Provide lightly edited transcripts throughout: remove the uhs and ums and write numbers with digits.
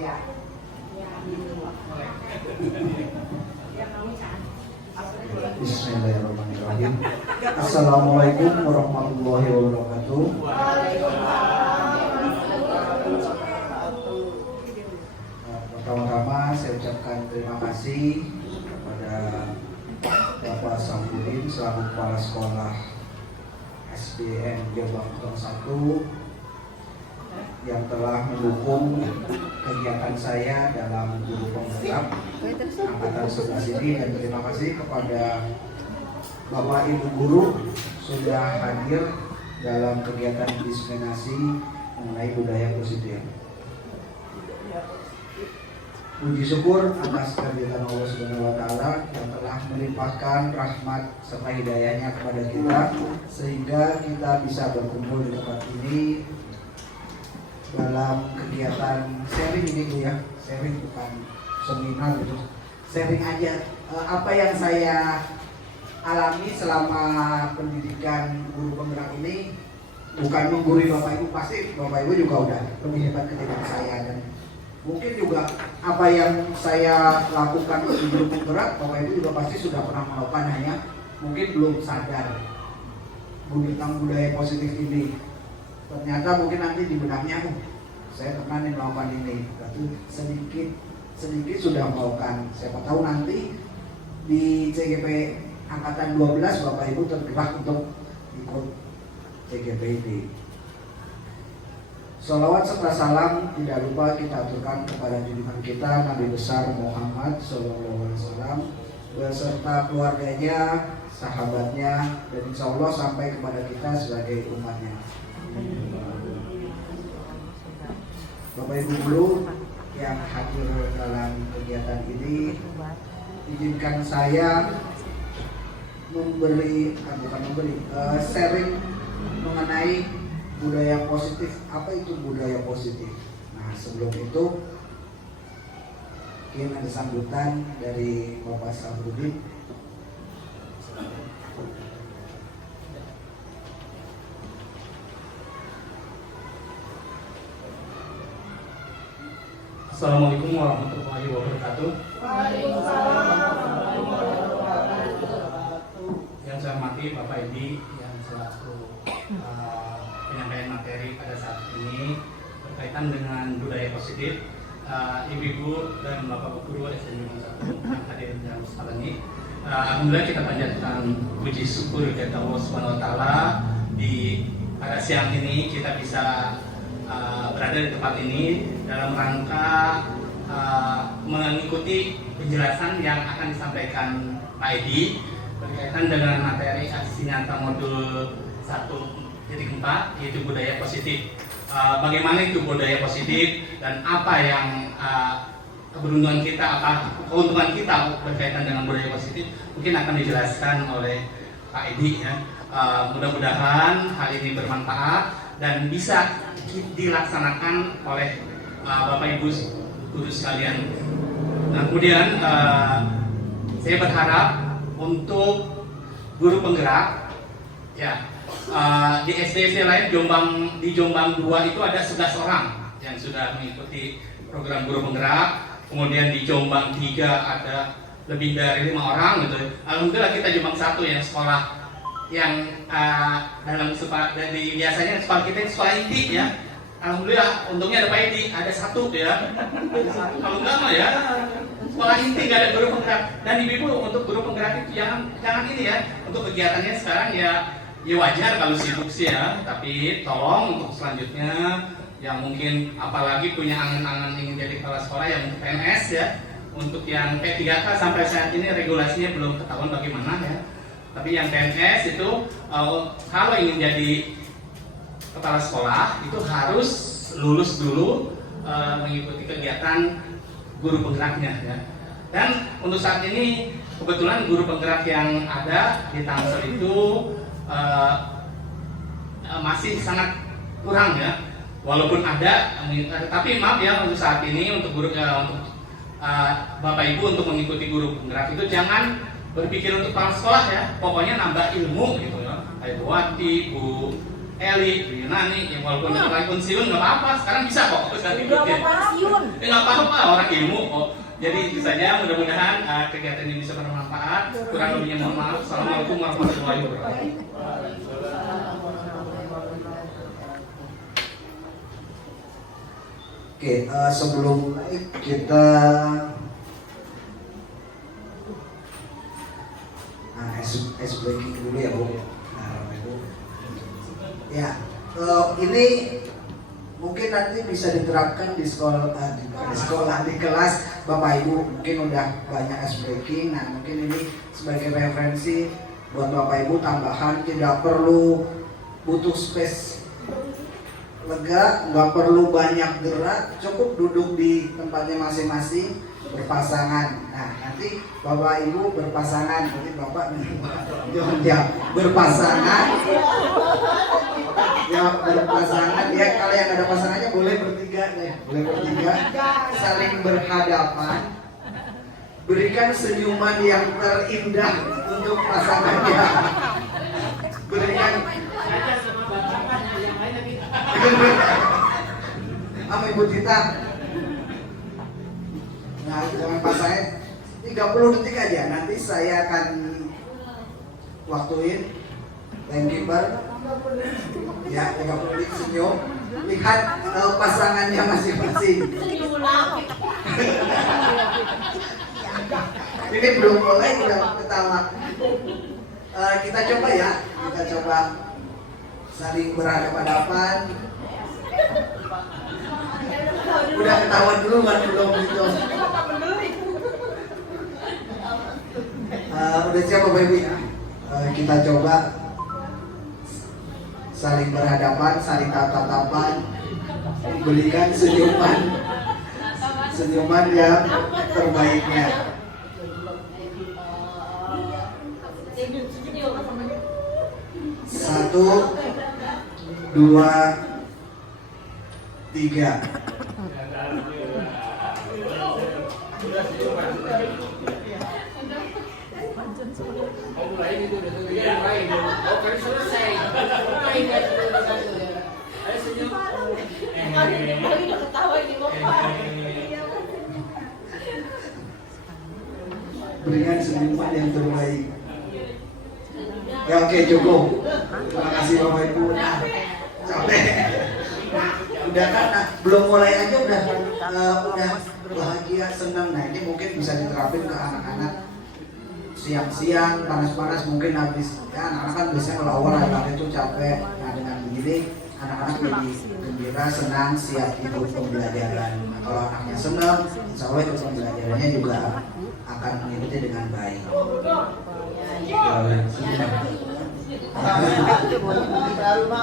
ya. Bismillahirrahmanirrahim. Assalamualaikum warahmatullahi wabarakatuh. Pertama-tama saya ucapkan terima kasih kepada Bapak Samsudin selaku Kepala Sekolah SDN Jombang 1 yang telah mendukung kegiatan saya dalam guru penggerak angkatan 11 ini, dan terima kasih kepada Bapak Ibu guru sudah hadir dalam kegiatan diseminasi mengenai budaya positif. Puji syukur atas kehadiran Allah Subhanahu wa taala yang telah melimpahkan rahmat serta hidayahnya kepada kita sehingga kita bisa berkumpul di tempat ini dalam kegiatan sharing ini Bu ya. Sharing bukan seminar gitu. Sharing aja apa yang saya alami selama pendidikan guru penggerak ini, bukan menggurui Bapak Ibu, pasti Bapak Ibu juga udah lebih hebat ketimbang saya, dan mungkin juga apa yang saya lakukan di guru penggerak Bapak Ibu juga pasti sudah pernah melakukan, hanya mungkin belum sadar tentang budaya positif ini. Ternyata mungkin nanti di benaknya saya pernah nih melakukan ini, berarti sedikit sudah melakukan. Siapa tahu nanti di CGP angkatan 12 Bapak Ibu tergerak untuk ikut CGP ini. Salawat serta salam tidak lupa kita aturkan kepada junjungan kita Nabi besar Muhammad SAW beserta keluarganya, sahabatnya, dan insya Allah sampai kepada kita sebagai umatnya. Bapak Ibu guru yang hadir dalam kegiatan ini, izinkan saya sharing mengenai budaya positif. Apa itu budaya positif? Nah, sebelum itu mungkin ada sambutan dari Bapak Samsudin. Assalamualaikum warahmatullahi wabarakatuh. Waalaikumsalam warahmatullahi wabarakatuh. Yang saya hormati Bapak Edi yang selaku penyampaian materi pada saat ini berkaitan dengan budaya positif, Ibu-ibu dan Bapak Guru SDN Jombang 1 yang hadir dalam kesempatan ini. Alhamdulillah kita panjatkan puji syukur kepada Allah Subhanahu wa taala di pada siang ini kita bisa berada di tempat ini dalam rangka mengikuti penjelasan yang akan disampaikan Pak Edi berkaitan dengan materi aksi nyata modul 1.4 yaitu budaya positif. Bagaimana itu budaya positif dan apa yang keberuntungan kita, apa keuntungan kita berkaitan dengan budaya positif mungkin akan dijelaskan oleh Pak Edi ya. Mudah-mudahan hal ini bermanfaat dan bisa dilaksanakan oleh Bapak Ibu guru sekalian. Nah, kemudian saya berharap untuk guru penggerak ya, di SD lain di Jombang 2 itu ada 11 orang yang sudah mengikuti program guru penggerak. Kemudian di Jombang 3 ada lebih dari 5 orang gitu. Alhamdulillah kita Jombang 1 yang sekolah yang dalam dari biasanya sekolah kita sekolah inti ya. Alhamdulillah untungnya ada Pak Edi, ada satu ya. Ada satu. Kalau enggak mah ya sekolah inti nggak ada guru penggerak. Dan ibu untuk guru penggerak itu jangan ini ya. Untuk kegiatannya sekarang ya wajar kalau sibuk sih ya. Tapi tolong untuk selanjutnya yang mungkin apalagi punya angan-angan ingin jadi kepala sekolah yang untuk PNS ya. Untuk yang P3K sampai saat ini regulasinya belum ketahuan bagaimana ya. Tapi yang PNS itu kalau ingin jadi kepala sekolah itu harus lulus dulu mengikuti kegiatan guru penggeraknya ya. Dan untuk saat ini kebetulan guru penggerak yang ada di Tangsel itu masih sangat kurang ya. Walaupun ada, tapi maaf ya untuk saat ini untuk guru untuk Bapak Ibu untuk mengikuti guru penggerak itu jangan berpikir untuk kepala sekolah ya. Pokoknya nambah ilmu gitu ya. Kayak Bu Wati, Bu Eli, Yunani, yang walaupun lagi pensiun nggak apa-apa, sekarang bisa kok. Udah mau pensiun. Nggak apa-apa, orang ilmu. Oh. Jadi itu saja, mudah-mudahan kegiatan ini bisa bermanfaat. Kurang lebihnya mohon maaf. Assalamualaikum warahmatullahi wabarakatuh. Oke, sebelum kita ice breaking dulu ya Bu. Nah, Bu. Ya, ini mungkin nanti bisa diterapkan di sekolah, di kelas Bapak Ibu. Mungkin udah banyak ice breaking. Nah, mungkin ini sebagai referensi buat Bapak Ibu tambahan, tidak perlu butuh space lega, nggak perlu banyak gerak, cukup duduk di tempatnya masing-masing berpasangan. Nah, nanti Bapak Ibu berpasangan, nanti Bapak ya berpasangan, ya berpasangan. Ya kalau yang ada pasangannya boleh bertiga deh, boleh bertiga, saling berhadapan, berikan senyuman yang terindah untuk pasangannya, berikan sama Ibu Tita. Nah, jangan pasangan 30 detik aja. Nanti saya akan waktuin timekeeper. Ya, 30 detik senyum. Lihat pasangannya masing-masing. Ini belum mulai udah ketawa. Kita coba ya. Kita coba saling berhadapan-hadapan. Udah ketahuan dulu kan belum gitu. Udah siap Bapak Ibu ya? Kita coba saling berhadapan, saling tatap-tatapan, berikan senyuman yang terbaiknya. Satu, dua, tiga. Berikan senyuman yang terbaik. Ya oke, cukup. Terima kasih Bapak Ibu. Nah, capek. Udah kan, belum mulai aja udah bahagia, senang. Nah, ini mungkin bisa diterapin ke anak-anak. Siang-siang panas-panas mungkin habis ya, anak-anak kan biasanya kalau awal anak itu capek. Nah, dengan begini anak-anak jadi gembira, senang, siap ikut pembelajaran. Nah, kalau anaknya senang, insya Allah ikut pembelajarannya juga akan mengikuti dengan baik.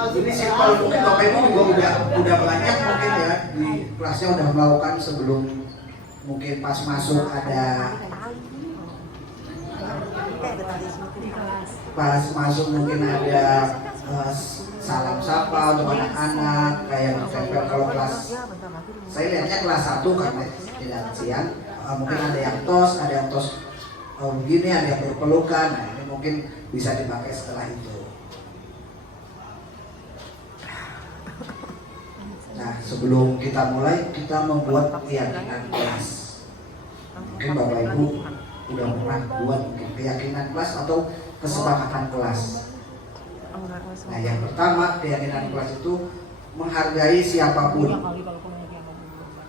Ini simpel, mungkin Bapak Ibu juga udah banyak mungkin ya di kelasnya udah melakukan sebelum mungkin pas masuk ada mungkin ada salam sapa untuk anak-anak kayak tempel. Kalau kelas saya lihatnya kelas 1 karena tidak siang, mungkin ada yang tos begini, ada yang berpelukan. Nah, ini mungkin bisa dipakai setelah itu. Nah, sebelum kita mulai, kita membuat keyakinan kelas. Mungkin Bapak Ibu udah pernah buat keyakinan kelas atau kesepakatan kelas. Nah, yang pertama, keyakinan kelas itu menghargai siapapun,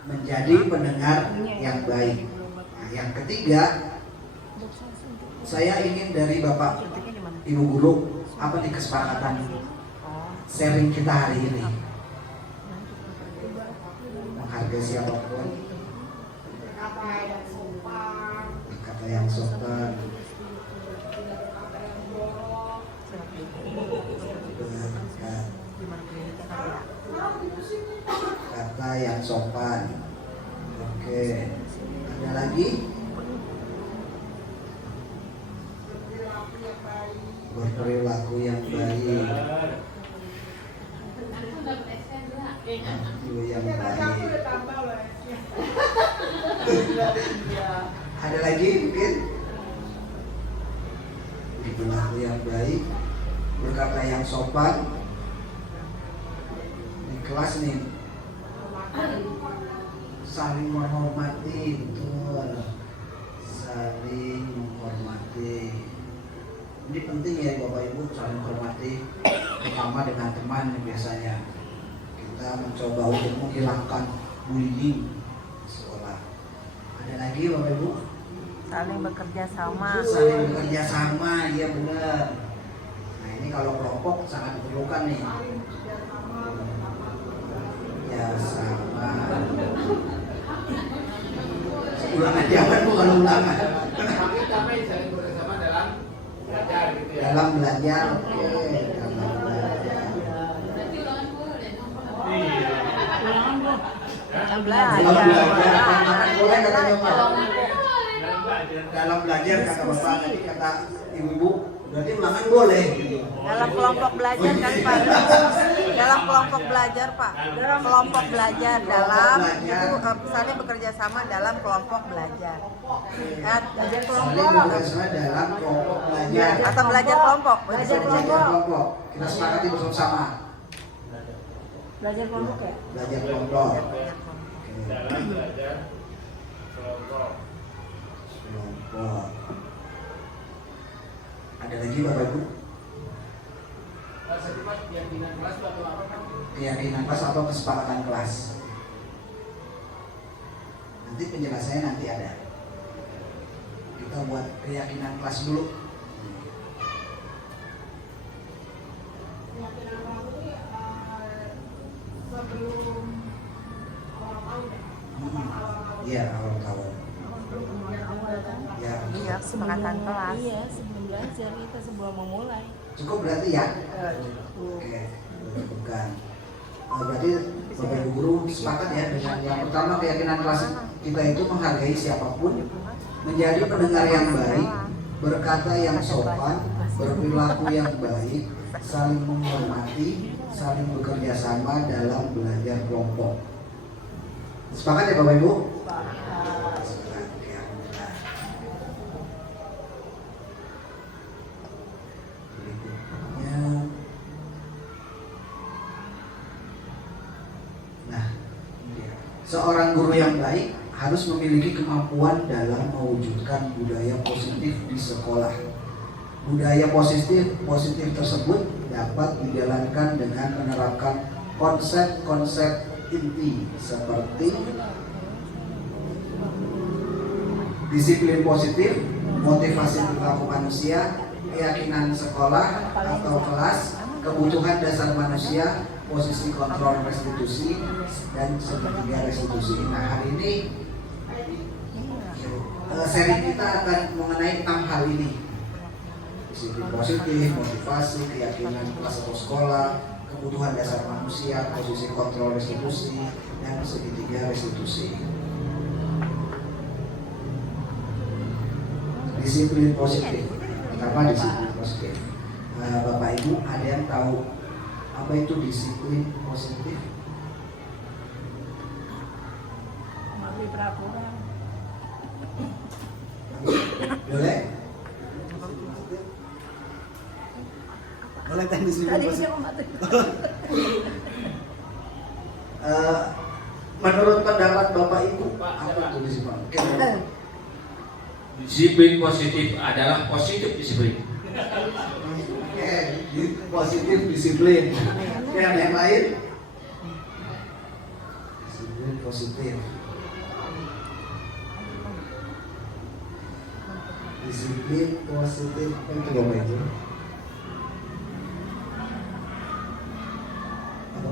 menjadi pendengar yang baik. Nah, yang ketiga, saya ingin dari Bapak Ibu Guru, apa nih kesepakatan sharing kita hari ini? Menghargai siapapun, kata yang sopan, kata yang sopan. Oke, ada lagi? Berperilaku yang baik. Itu yang baik. Ada lagi mungkin? Berperilaku yang baik, berkata yang sopan, kelas nih saling menghormati, betul, saling menghormati. Ini penting ya Bapak Ibu, saling menghormati, terutama dengan teman biasanya. Kita mencoba untuk menghilangkan bullying di sekolah. Ada lagi Bapak Ibu? Saling bekerja sama. Saling bekerja sama, iya benar. Nah ini kalau kelompok sangat diperlukan nih. Ya sama. Ulangan jangan Bu kalau ulangan. Dalam belajar, oke. Dalam belajar. Dalam Dalam belajar. Boleh katanya Pak. Dalam belajar kata Bapak, tadi kata Ibu, berarti ulangan boleh gitu. Dalam kelompok belajar kan Pak? Dalam kelompok belajar Pak. Dalam kelompok belajar dalam itu misalnya bekerja sama dalam kelompok belajar. Belajar Saling bekerja sama dalam kelompok belajar. atau belajar kelompok. Belajar kelompok. Kita sepakati bersama-sama. Belajar kelompok ya? Belajar kelompok. Dalam belajar kelompok. Kelompok. Ada lagi Bapak Ibu? Keyakinan kelas atau apa kan? Keyakinan kelas atau kesepakatan kelas. Nanti penjelasannya nanti ada. Kita buat keyakinan kelas dulu. Iya, awal tahun. Ya, Iya, kesepakatan kelas. Iya, sebelum belajar kita sebelum memulai. cukup berarti ya? Oke, bukan. Berarti Bapak Ibu guru sepakat ya dengan yang pertama, keyakinan kelas kita itu menghargai siapapun, menjadi pendengar yang baik, berkata yang sopan, berperilaku yang baik, saling menghormati, saling bekerja sama dalam belajar kelompok. Sepakat ya Bapak Ibu? Sepakat ya. Berikutnya, nah, seorang guru yang baik harus memiliki kemampuan dalam mewujudkan budaya positif di sekolah. Budaya positif tersebut dapat dijalankan dengan menerapkan konsep-konsep inti seperti disiplin positif, motivasi perilaku manusia, keyakinan sekolah atau kelas, kebutuhan dasar manusia, posisi kontrol restitusi, dan segitiga restitusi. Nah hari ini seri kita akan mengenai 6 hal ini: disiplin positif, motivasi, keyakinan kelas atau sekolah, kebutuhan dasar manusia, posisi kontrol restitusi, dan segitiga restitusi. Disiplin positif. Pertama, disiplin positif. Bapak Ibu, ada yang tahu apa itu disiplin positif? Mematuhi peraturan. Boleh? Boleh teh disiplin Tadi positif. dia mematuhi. Menurut pendapat Bapak Ibu, apa itu disiplin? Disiplin positif adalah positif disiplin. Oke, positif disiplin. Oke, ada yang lain? Disiplin positif. Disiplin positif itu Bapak Ibu. Apa?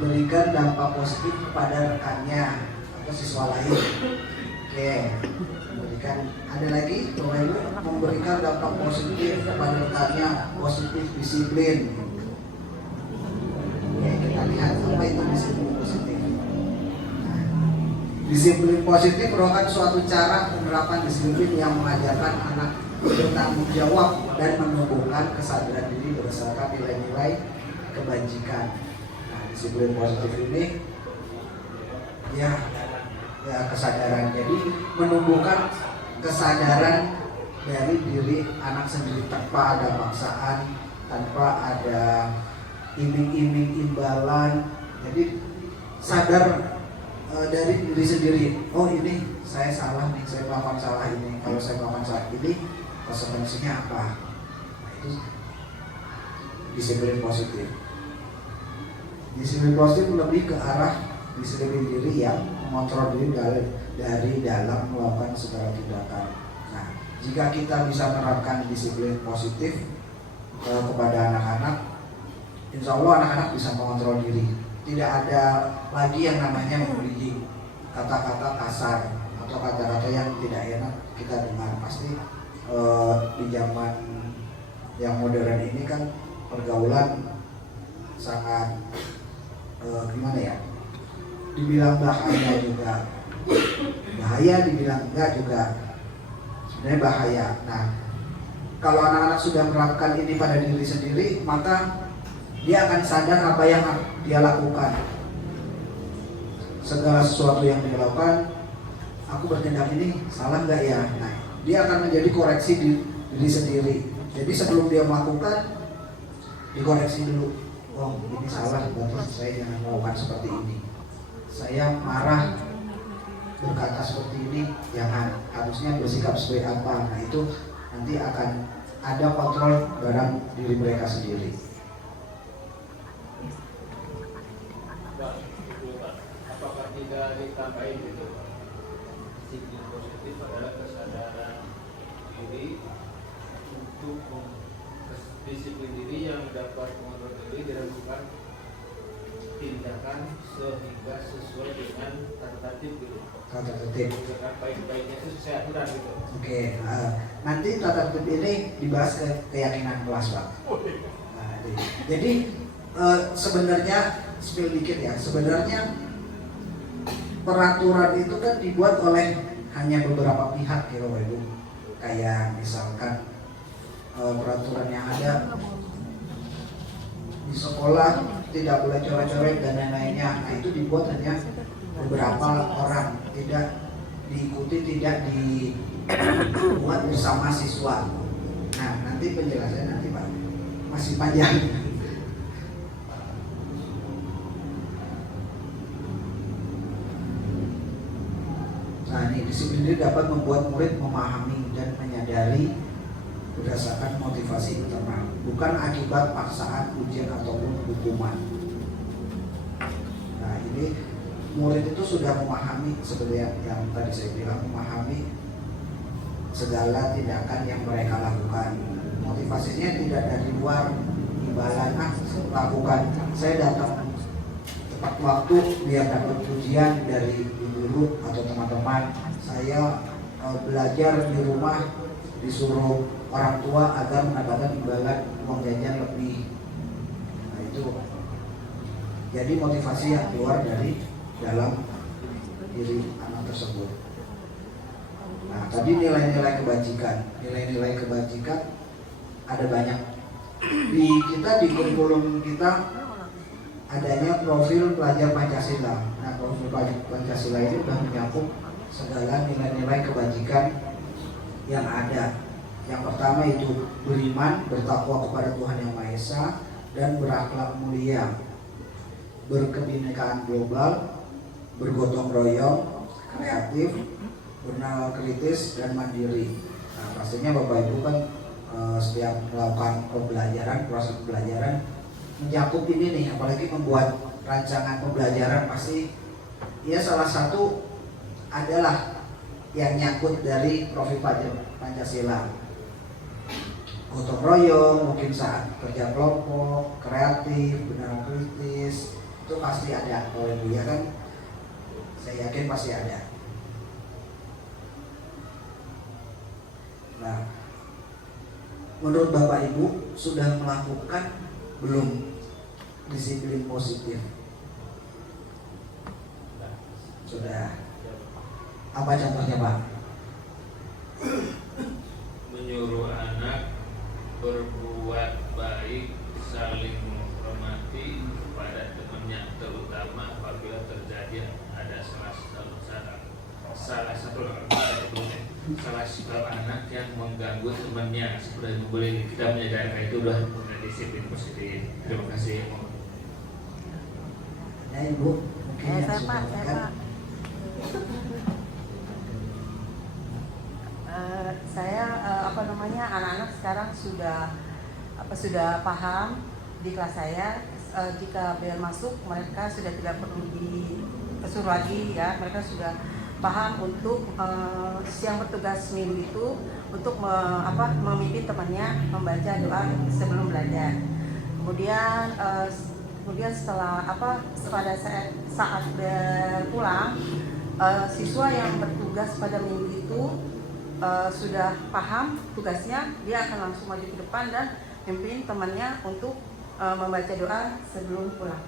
Memberikan dampak positif kepada rekannya atau siswa lain. Oke, memberikan. Ada lagi, Bapak Ibu, memberikan dampak positif kepada rekannya, positif disiplin. Oke, kita lihat apa itu disiplin positif. Nah, disiplin positif merupakan suatu cara penerapan disiplin yang mengajarkan anak bertanggung jawab dan menumbuhkan kesadaran diri berdasarkan nilai-nilai kebajikan. Disiplin positif ini ya kesadaran, jadi menumbuhkan kesadaran dari diri anak sendiri tanpa ada paksaan, tanpa ada iming-iming imbalan. Jadi sadar dari diri sendiri, oh ini saya salah nih, saya melakukan salah ini, kalau saya melakukan salah ini konsekuensinya apa. Nah, itu disiplin positif. Disiplin positif lebih ke arah disiplin diri yang mengontrol diri dari dalam melakukan segala tindakan. Nah, jika kita bisa menerapkan disiplin positif kepada anak-anak, insya Allah anak-anak bisa mengontrol diri. Tidak ada lagi yang namanya memberi kata-kata kasar atau kata-kata yang tidak enak kita dengar. Pasti di zaman yang modern ini kan pergaulan sangat gimana ya? Dibilang bahaya juga, bahaya, dibilang enggak juga, sebenarnya bahaya. Nah, kalau anak-anak sudah menerapkan ini pada diri sendiri, maka dia akan sadar apa yang dia lakukan. Segala sesuatu yang dia lakukan, aku bertindak ini salah enggak ya? Nah, dia akan menjadi koreksi diri sendiri. Jadi sebelum dia melakukan, dikoreksi dulu. Oh, ini salah, berarti saya jangan melakukan seperti ini. Saya marah berkata seperti ini, jangan, harusnya bersikap seperti apa. Nah, itu nanti akan ada kontrol dalam diri mereka sendiri. Pak, itu Pak, apakah tidak ditambahin gitu? Disiplin positif adalah kesadaran diri untuk disiplin diri yang dapat mengontrol diri dilakukan tindakan sehingga sesuai dengan tata tertib gitu. Tata tertib. Dengan baik-baiknya itu sesuai aturan gitu. Oke, nanti tata tertib ini dibahas ke keyakinan kelas, Pak. Nah, jadi sebenarnya spill dikit ya. Sebenarnya peraturan itu kan dibuat oleh hanya beberapa pihak ya, Bapak Ibu. Kayak misalkan peraturan yang ada di sekolah tidak boleh coret-coret dan lain-lainnya. Nah, itu dibuat hanya beberapa orang, tidak diikuti, tidak dibuat bersama siswa. Nah, nanti penjelasannya nanti Pak, masih panjang. Nah, ini disiplin diri dapat membuat murid memahami dan menyadari berdasarkan motivasi internal, bukan akibat paksaan, ujian ataupun hukuman. Nah, ini murid itu sudah memahami seperti yang tadi saya bilang, memahami segala tindakan yang mereka lakukan. Motivasinya tidak dari luar, imbalan lakukan. Saya datang tepat waktu biar dapat pujian dari guru atau teman-teman. Saya belajar di rumah disuruh orang tua agar mendapatkan imbalan uang jajan lebih. Nah, itu jadi motivasi yang keluar dari dalam diri anak tersebut. Nah, tadi nilai-nilai kebajikan. Nilai-nilai kebajikan ada banyak. Di kurikulum kita adanya profil pelajar Pancasila. Nah, profil Pancasila ini sudah mencakup segala nilai-nilai kebajikan yang ada. Yang pertama itu beriman, bertakwa kepada Tuhan Yang Maha Esa, dan berakhlak mulia, berkebinekaan global, bergotong royong, kreatif, bernalar kritis, dan mandiri. Nah, pastinya Bapak Ibu kan setiap melakukan pembelajaran, proses pembelajaran mencakup ini nih, apalagi membuat rancangan pembelajaran pasti ya salah satu adalah yang nyangkut dari profil Pancasila. Gotong royong, mungkin saat kerja kelompok, kreatif, benar kritis, itu pasti ada. Kalau Ibu ya kan, saya yakin pasti ada. Nah, menurut Bapak Ibu sudah melakukan belum disiplin positif? Sudah. Apa contohnya, Pak? Menyuruh anak berbuat baik, saling menghormati kepada temannya, terutama apabila terjadi ada salah. salah satu anak yang mengganggu temannya seperti membuli, kita menyadari itu udah disiplin positif. Terima kasih. Nah, Ibu, mungkin yang Saya sudah Pak, saya makan. Pak. Saya apa namanya, anak-anak sekarang sudah paham di kelas saya. Jika bel masuk, mereka sudah tidak perlu disuruh lagi ya. Mereka sudah paham untuk yang bertugas minggu itu untuk memimpin temannya membaca doa sebelum belajar. Kemudian setelah pada saat pulang, siswa yang bertugas pada minggu itu sudah paham tugasnya, dia akan langsung maju ke depan dan memimpin temannya untuk membaca doa sebelum pulang.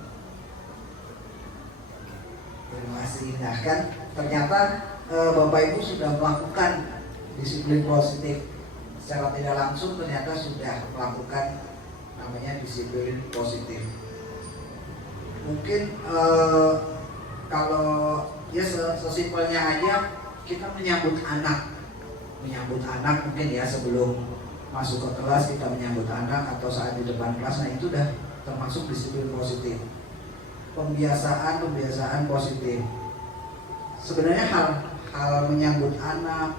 Terima kasih. Nah, kan ternyata Bapak Ibu sudah melakukan disiplin positif secara tidak langsung, ternyata sudah melakukan namanya disiplin positif. Mungkin kalau ya sesimpelnya aja kita menyambut anak mungkin ya, sebelum masuk ke kelas kita menyambut anak atau saat di depan kelas, nah itu udah termasuk disiplin positif. Pembiasaan positif. Sebenarnya hal menyambut anak,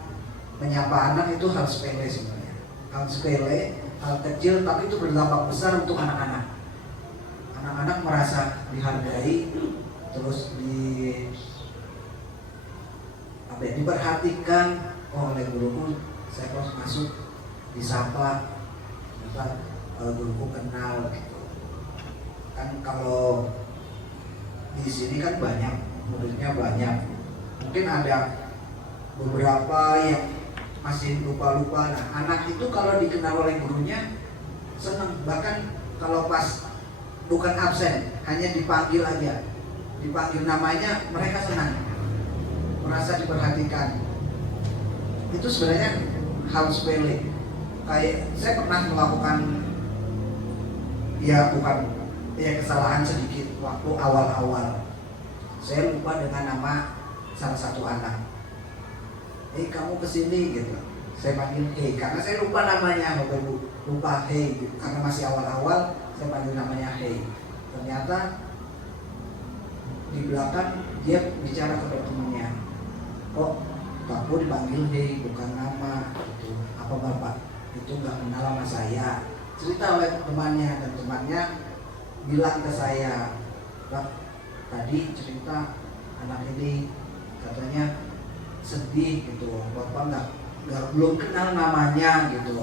menyapa anak itu hal sepele sebenarnya. Hal sepele, hal kecil, tapi itu berdampak besar untuk anak-anak. Anak-anak merasa dihargai, terus diperhatikan oleh guruku. Saya pas masuk disapa, guruku kenal gitu. Kan kalau di sini kan banyak, muridnya banyak. Mungkin ada beberapa yang masih lupa-lupa. Nah, anak itu kalau dikenal oleh gurunya senang. Bahkan kalau pas bukan absen, hanya dipanggil aja, dipanggil namanya, mereka senang, merasa diperhatikan. Itu sebenarnya hal sepele. Kayak saya pernah melakukan kesalahan sedikit waktu awal-awal. Saya lupa dengan nama salah satu anak. Kamu kesini gitu. Saya panggil hey, karena saya lupa namanya, Bapak Ibu. Lupa hey gitu. Karena masih awal-awal, saya panggil namanya hey. Ternyata di belakang dia bicara ke temannya. Kok Bapak dipanggil hey, bukan nama gitu. Apa Bapak itu nggak kenal sama saya? Cerita oleh temannya, dan temannya bilang ke saya, Pak, tadi cerita anak ini katanya sedih gitu, Bapak belum kenal namanya gitu.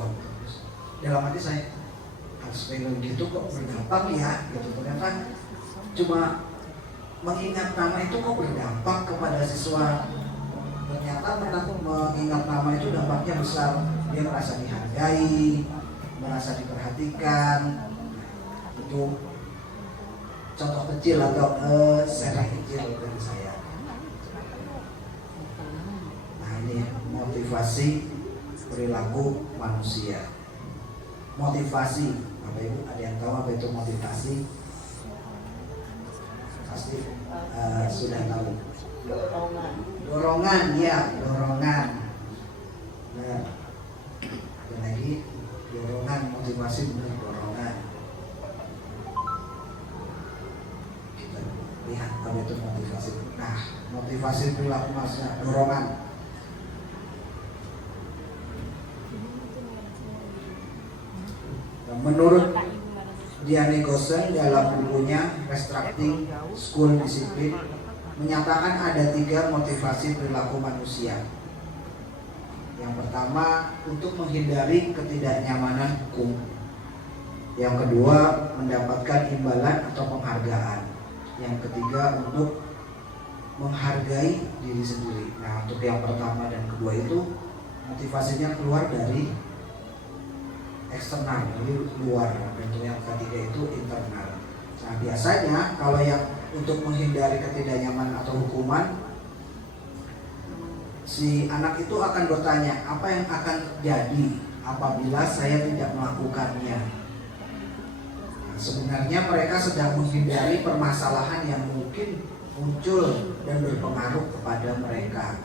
Dalam hati saya, harus pengen gitu kok berdampak ya gitu. Ternyata cuma mengingat nama itu kok berdampak kepada siswa. Ternyata mengingat nama itu dampaknya besar. Dia merasa dihargai, merasa diperhatikan. Itu contoh kecil atau share kecil dari saya. Nah, ini motivasi perilaku manusia. Motivasi, Bapak Ibu ada yang tahu apa itu motivasi? Pasti sudah tahu. Dorongan, ya, dorongan. Nah, ada lagi dorongan, motivasi benar dorongan. Kita lihat apa itu motivasi. Nah, motivasi perilaku manusia, dorongan. Menurut Diane Gosen dalam bukunya Restructuring School Discipline menyatakan ada 3 motivasi perilaku manusia. Yang pertama, untuk menghindari ketidaknyamanan hukum. Yang kedua, mendapatkan imbalan atau penghargaan. Yang ketiga, untuk menghargai diri sendiri. Nah, untuk yang pertama dan kedua itu motivasinya keluar dari eksternal, dari luar. Untuk yang ketiga itu internal. Nah, biasanya kalau yang untuk menghindari ketidaknyamanan atau hukuman, si anak itu akan bertanya, apa yang akan terjadi apabila saya tidak melakukannya? Nah, sebenarnya mereka sedang menghindari permasalahan yang mungkin muncul dan berpengaruh kepada mereka.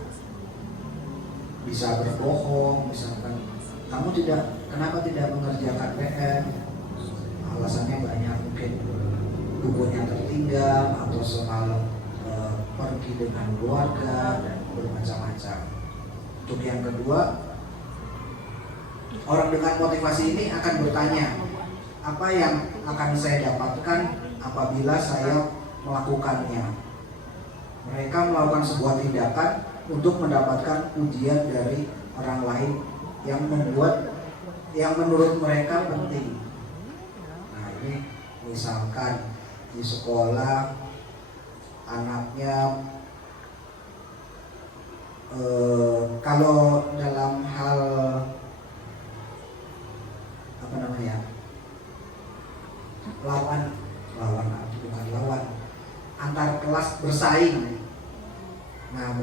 bisa berbohong, misalkan kamu kenapa tidak mengerjakan PR, alasannya banyak, mungkin bukunya tertinggal atau semalam pergi dengan keluarga dan bermacam-macam. Untuk yang kedua, orang dengan motivasi ini akan bertanya, apa yang akan saya dapatkan apabila saya melakukannya. Mereka melakukan sebuah tindakan untuk mendapatkan pujian dari orang lain yang menurut mereka penting. Nah, ini misalkan di sekolah anaknya kalau dalam hal lawan antar kelas bersaing. Nah,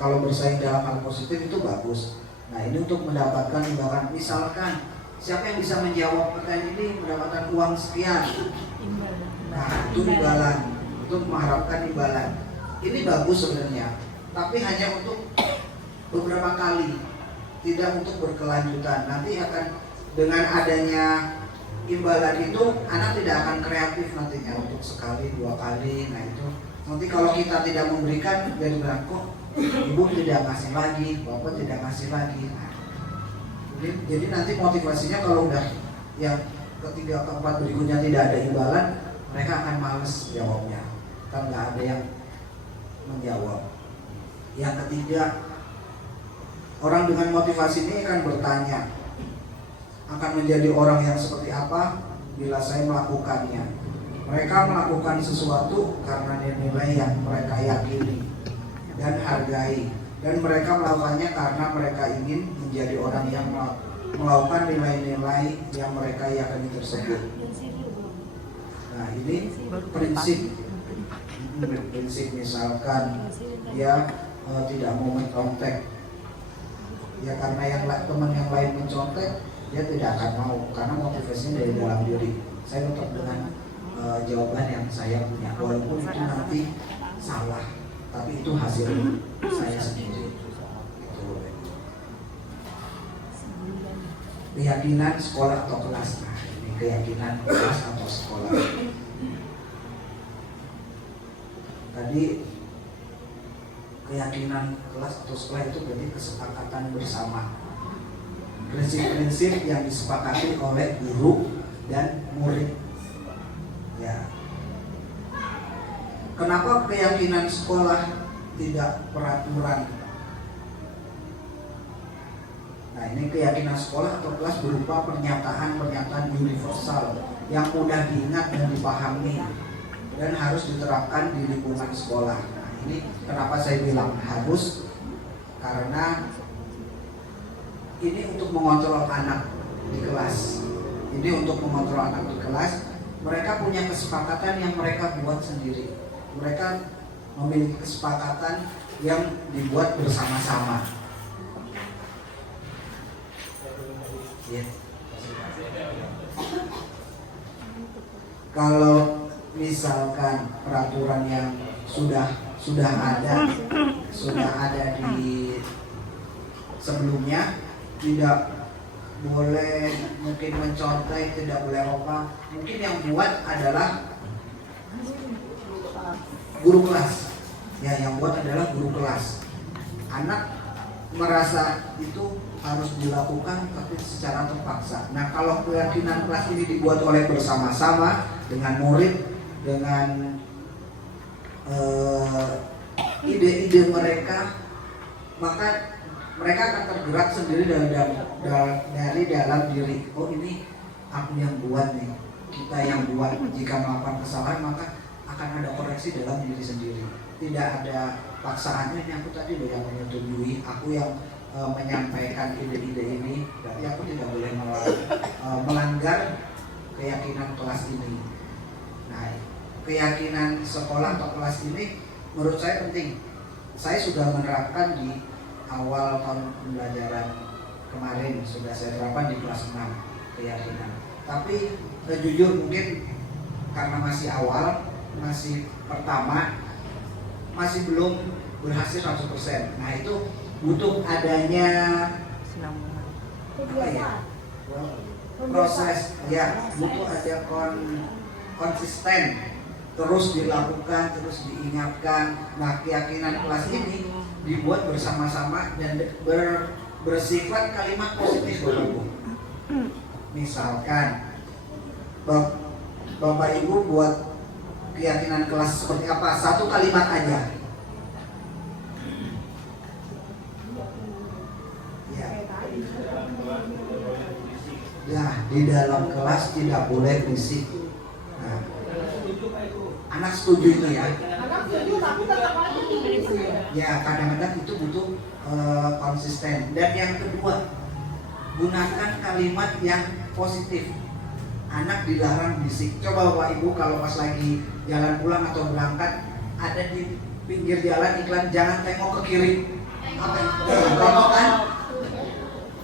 kalau bersaing dalam hal positif itu bagus. Nah, ini untuk mendapatkan imbalan. Misalkan siapa yang bisa menjawab pertanyaan ini mendapatkan uang sekian. Nah, itu imbalan, untuk mengharapkan imbalan. Ini bagus sebenarnya, tapi hanya untuk beberapa kali, tidak untuk berkelanjutan. Nanti akan dengan adanya imbalan itu anak tidak akan kreatif nantinya untuk sekali, 2 kali. Nah, itu nanti kalau kita tidak memberikan, jadi bilang kok ibu tidak ngasih lagi, bapak tidak ngasih lagi. Nah, jadi nanti motivasinya kalau udah yang ketiga, keempat berikutnya tidak ada imbalan, mereka akan males jawabnya, kan nggak ada yang menjawab. Yang ketiga, orang dengan motivasi ini akan bertanya, akan menjadi orang yang seperti apa bila saya melakukannya. Mereka melakukan sesuatu karena nilai yang mereka yakini dan hargai, dan mereka melakukannya karena mereka ingin menjadi orang yang melakukan nilai-nilai yang mereka yakini tersebut. Nah, ini prinsip misalkan dia tidak mau mencontek, ya karena teman yang lain mencontek, dia tidak akan mau karena motivasinya dari dalam diri. Saya tetap dengan jawaban yang saya punya, walaupun itu nanti salah, tapi itu hasil saya sendiri. Itu keyakinan sekolah atau kelas. Nah, ini keyakinan kelas atau sekolah. Tadi keyakinan kelas atau sekolah itu berarti kesepakatan bersama, prinsip-prinsip yang disepakati oleh guru dan murid. Ya. Kenapa keyakinan sekolah tidak peraturan? Nah, ini keyakinan sekolah atau kelas berupa pernyataan-pernyataan universal yang mudah diingat dan dipahami dan harus diterapkan di lingkungan sekolah. Nah, ini kenapa saya bilang harus, karena ini untuk mengontrol anak di kelas. Ini untuk mengontrol anak di kelas. Mereka punya kesepakatan yang mereka buat sendiri. Mereka memiliki kesepakatan yang dibuat bersama-sama. Ya. Kalau misalkan peraturan yang sudah ada di sebelumnya, tidak boleh mungkin mencontek, tidak boleh apa, mungkin yang buat adalah guru kelas. Ya, yang buat adalah guru kelas. Anak merasa itu harus dilakukan tapi secara terpaksa. Nah, kalau keyakinan kelas ini dibuat oleh bersama-sama dengan murid, dengan ide-ide mereka, maka mereka akan tergerak sendiri dari dalam diri. Oh, ini aku yang buat nih, kita yang buat. Jika melakukan kesalahan maka akan ada koreksi dalam diri sendiri. Tidak ada paksaan, ini aku tadi loh yang menyetujui, aku yang menyampaikan ide-ide ini, berarti aku tidak boleh melanggar keyakinan kelas ini. Nah, keyakinan sekolah atau kelas ini menurut saya penting. Saya sudah menerapkan di awal tahun pembelajaran kemarin, sudah saya terapkan di kelas 6 keyakinan. Tapi jujur mungkin karena masih awal, masih pertama, masih belum berhasil 100%. Nah, itu butuh adanya Sinambungan. apa ya, proses ya, butuh ada konsisten, terus dilakukan, terus diingatkan. Nah, keyakinan kelas ini dibuat bersama-sama dan bersifat kalimat positif Bapak Ibu. Misalkan Bapak Ibu buat keyakinan kelas seperti apa? Satu kalimat aja. Ya. Nah, di dalam kelas tidak boleh berisik. Nah, anak setuju itu ya? Anak setuju tapi tetap aja berisik. Ya, kadang-kadang itu butuh konsisten. Dan yang kedua, gunakan kalimat yang positif. Anak dilarang berisik. Coba Bapak Ibu kalau pas lagi jalan pulang atau berangkat, ada di pinggir jalan iklan jangan tengok ke kiri. Tengok kan?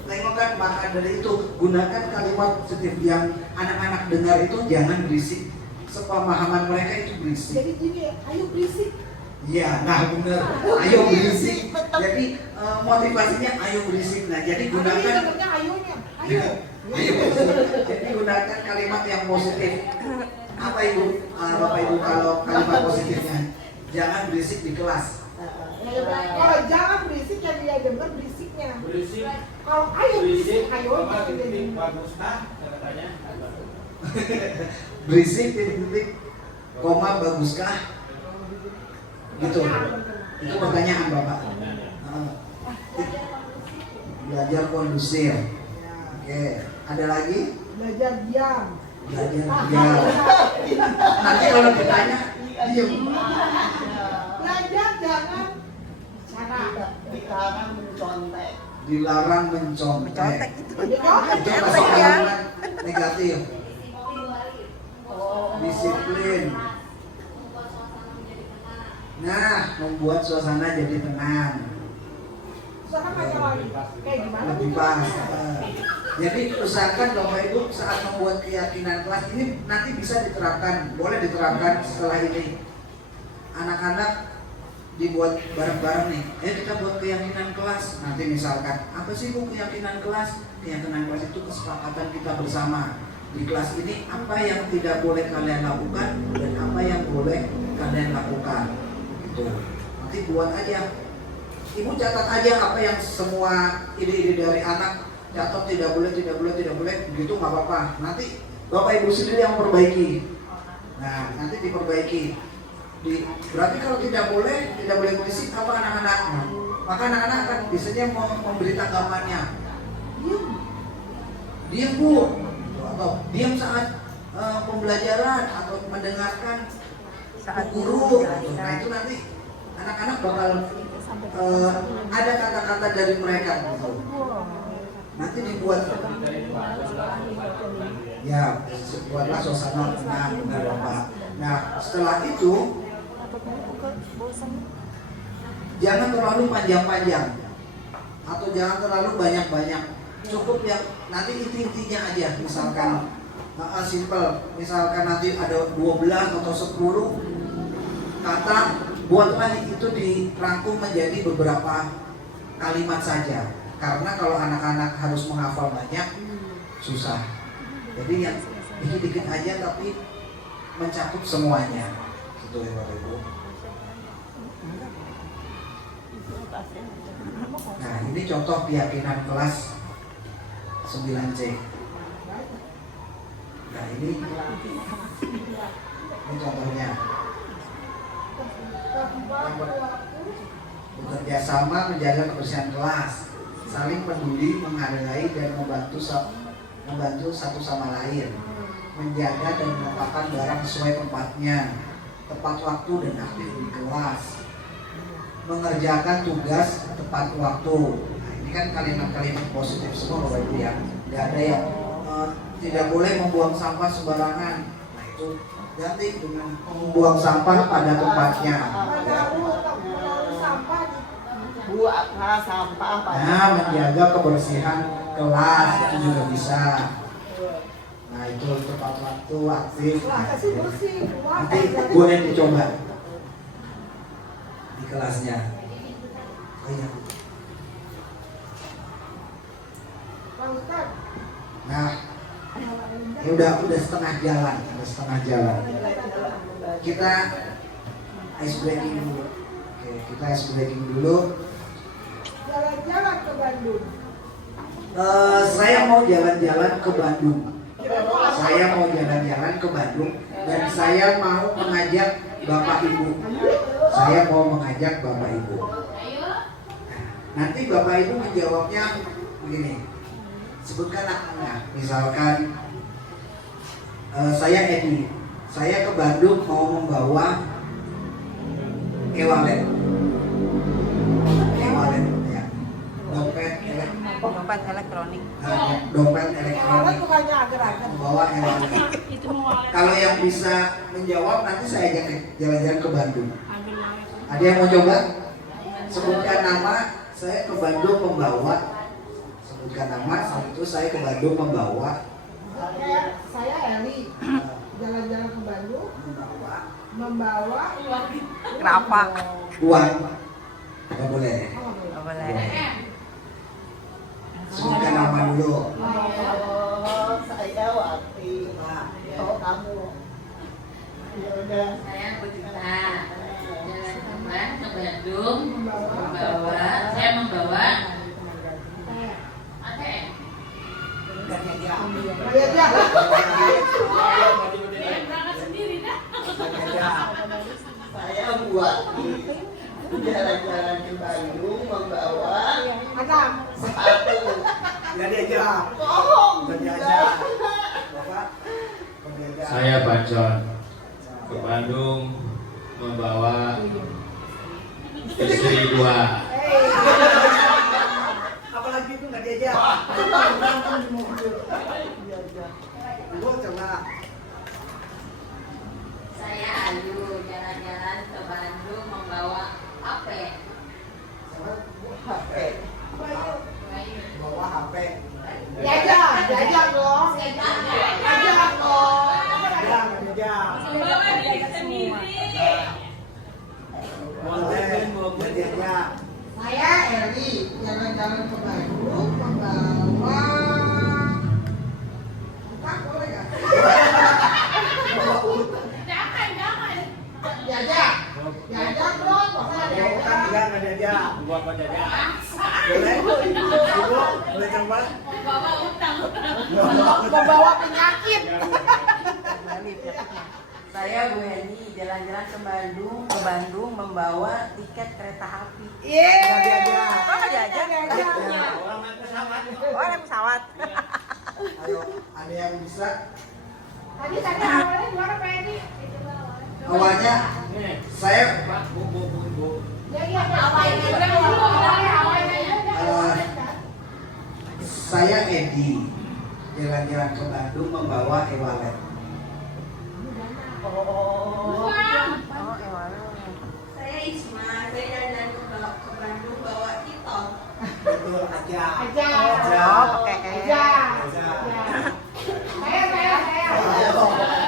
Tengok kan, maka dari itu gunakan kalimat positif yang anak-anak dengar itu jangan berisik. Sepemahaman mereka itu berisik. Jadi gini, ayo berisik. Ya, nah benar. Ayo berisik. Jadi motivasinya ayo berisik. Nah, jadi gunakan Ayonya, ayo. ayo berisik. Jadi gunakan kalimat yang positif. Apa Ibu? Bapak Ibu kalau kalimat positifnya jangan berisik di kelas. Kalau jangan berisik yang dia dengar berisiknya. Berisik. Kalau ayo berisik, ayonya. Titik bagus kah katanya? Berisik titik-titik koma baguskah? Gitu. Itu pertanyaan Bapak. Belajar kondusif. Oke, ada lagi? Belajar diam. Belajar diam. Nanti kalau ditanya diam. Belajar jangan bicara. Dilarang mencontek. Itu Itu masih kalimat negatif. Disiplin. Nah, membuat suasana jadi tenang. Usaha macam lagi. Kayak gimana? Lebih pas. Jadi usahakan Bapak Ibu saat membuat keyakinan kelas ini nanti bisa diterapkan, boleh diterapkan setelah ini. Anak-anak dibuat bareng-bareng nih. Kita buat keyakinan kelas. Nanti misalkan apa sih Bu keyakinan kelas? Keyakinan kelas itu kesepakatan kita bersama. Di kelas ini apa yang tidak boleh kalian lakukan dan apa yang boleh kalian lakukan. Gitu. Nanti buat aja. Ibu catat aja apa yang semua ide-ide dari anak, catat tidak boleh, begitu nggak apa-apa. Nanti Bapak Ibu sendiri yang perbaiki. Nah, nanti diperbaiki. Berarti kalau tidak boleh berisik apa anak-anak? Maka anak-anak akan biasanya memberi tanggapannya. Diam Bu, atau diam saat pembelajaran atau mendengarkan saat guru. Nah itu nanti anak-anak bakal ada kata-kata dari mereka gitu. Nanti dibuat ya buatlah suasana tenang benar Bapak. Nah setelah itu jangan terlalu panjang-panjang atau jangan terlalu banyak-banyak. Cukup yang nanti inti-intinya aja. Misalkan simple, misalkan nanti ada 12 atau 10 kata, buatlah itu dirangkum menjadi beberapa kalimat saja. Karena kalau anak-anak harus menghafal banyak, susah. Jadi yang dikit-dikit aja tapi mencakup semuanya. Gitu ya Bapak Ibu. Nah ini contoh keyakinan kelas 9C. Nah ini contohnya. Bekerja sama menjaga kebersihan kelas, saling peduli, menghargai dan membantu satu sama lain, menjaga dan meletakkan barang sesuai tempatnya, tepat waktu dan aktif di kelas, mengerjakan tugas tepat waktu. Nah, ini kan kalimat-kalimat positif semua Bapak Ibu ya. Tidak ada yang tidak boleh membuang sampah sembarangan. Nah itu ganti dengan membuang sampah pada tempatnya. Buang sampah. Nah, menjaga kebersihan kelas itu juga bisa. Nah itu tepat waktu, aktif. Nanti boleh dicoba di kelasnya. Oh iya. Nah, ini udah setengah jalan, Kita ice breaking dulu. Oke, kita ice breaking dulu. Jalan-jalan ke Bandung. Saya mau jalan-jalan ke Bandung. Dan saya mau mengajak Bapak Ibu. Nanti Bapak Ibu menjawabnya begini. Sebutkan namanya. Misalkan saya Edi. Saya ke Bandung mau membawa e-wallet ya. Dompet elektronik. Dompet Kalau elektronik. bukannya agar-agar. Membawa e-wallet. Kalau yang bisa menjawab nanti saya ajak jalan-jalan ke Bandung. Ada yang mau coba? Sebutkan nama, saya ke Bandung membawa. Sebutkan nama, saat itu saya ke Bandung membawa. Saya Eli. Jalan-jalan ke Bandung. Membawa Kenapa? Uang. Nggak boleh. Nggak boleh. Sebutkan nama dulu. Saya Wati. Oh kamu. Ya udah. Saya berjuta jalan ke Bandung saya membawa ATM. Berangkat sendiri dah. Saya buat jalan-jalan ke Bandung membawa sepatu. Nggak diajak. Bohong. Nggak diajak. Bapak. Saya Bacon ke Bandung membawa istri 2. Apalagi itu nggak diajak. Ibu coba. Saya Ayu jalan-jalan ke Bandung membawa HP. Bawa HP. Jajak dong. Jajak dong. Membawa diri sendiri. Boleh diajak. Saya Eli jalan-jalan ke Bandung membawa utang boleh nggak? Jangan. Jajak dong, pokoknya Nggak diajak. Boleh? Ibu, boleh coba? Membawa utang. membawa penyakit. Saya Bu Eni jalan-jalan ke Bandung membawa tiket kereta api. Iya. Kok nggak diajak? Oh, naik pesawat. Ayo, ada yang bisa? Tadi awalnya gimana Pak Edi? Awalnya saya saya Edi jalan-jalan ke Bandung membawa e-wallet. Oh, Saya Isma, saya jalan-jalan ke Bandung bawa Titon. Betul aja. Oh, pakai E.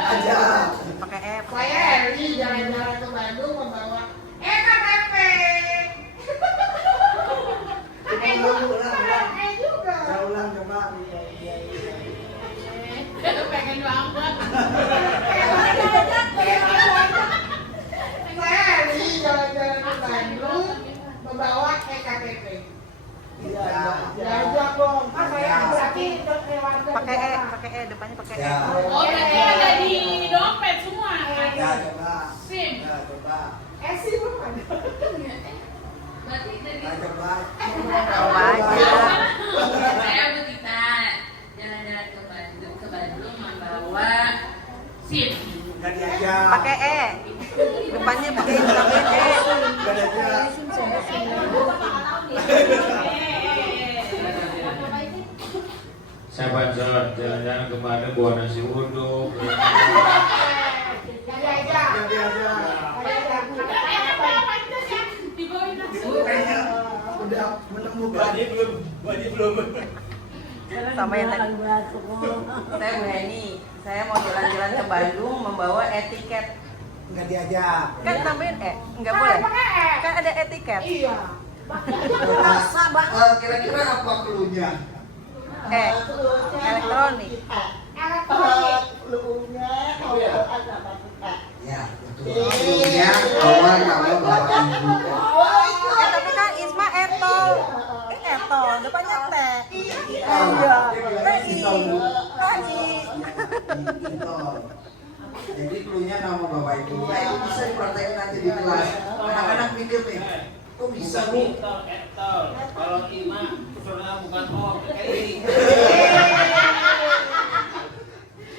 Aja. Pakai E. Saya Eli jalan-jalan ke Bandung membawa KTP. Saya ulang coba. Pengen banget. Saya Eli jalan-jalan ke Bandung membawa KTP. Jajak dong. Kan saya berarti Pakai E, depannya pakai E. Ya. Oh, berarti ada di dompet semua. Ya, coba. SIM. Ya, coba. sih belum ada. Berarti dari Ya, coba. Coba aja. saya berjuta jalan-jalan ke Bandung membawa SIM. Nggak diajak. Pakai E. Depannya pakai E, tambahin E. Nggak diajak. Saya Bacon jalan-jalan ke Bandung bawa nasi uduk. Nggak diajak. Ibu kayaknya udah menemukan. Sama yang tadi. Saya Bu Eni. Saya mau jalan-jalan ke Bandung membawa etiket. Nggak diajak. Kan tambahin E, nggak boleh. Kan ada etiket. Iya. Kira-kira apa cluenya? Elektronik. Elektronik. Lunya awal nama kita. Ya, betul. Sebelumnya awal nama Bapak Ibu. Tapi kan Isma Etol. Etol, depannya T. Iya. Jadi klunya nama Bapak Ibu. Nah, itu bisa dipraktekin nanti di kelas. Anak-anak mikir nih, kok bisa Bu? Etol. Kalau Ima saudara bukan O,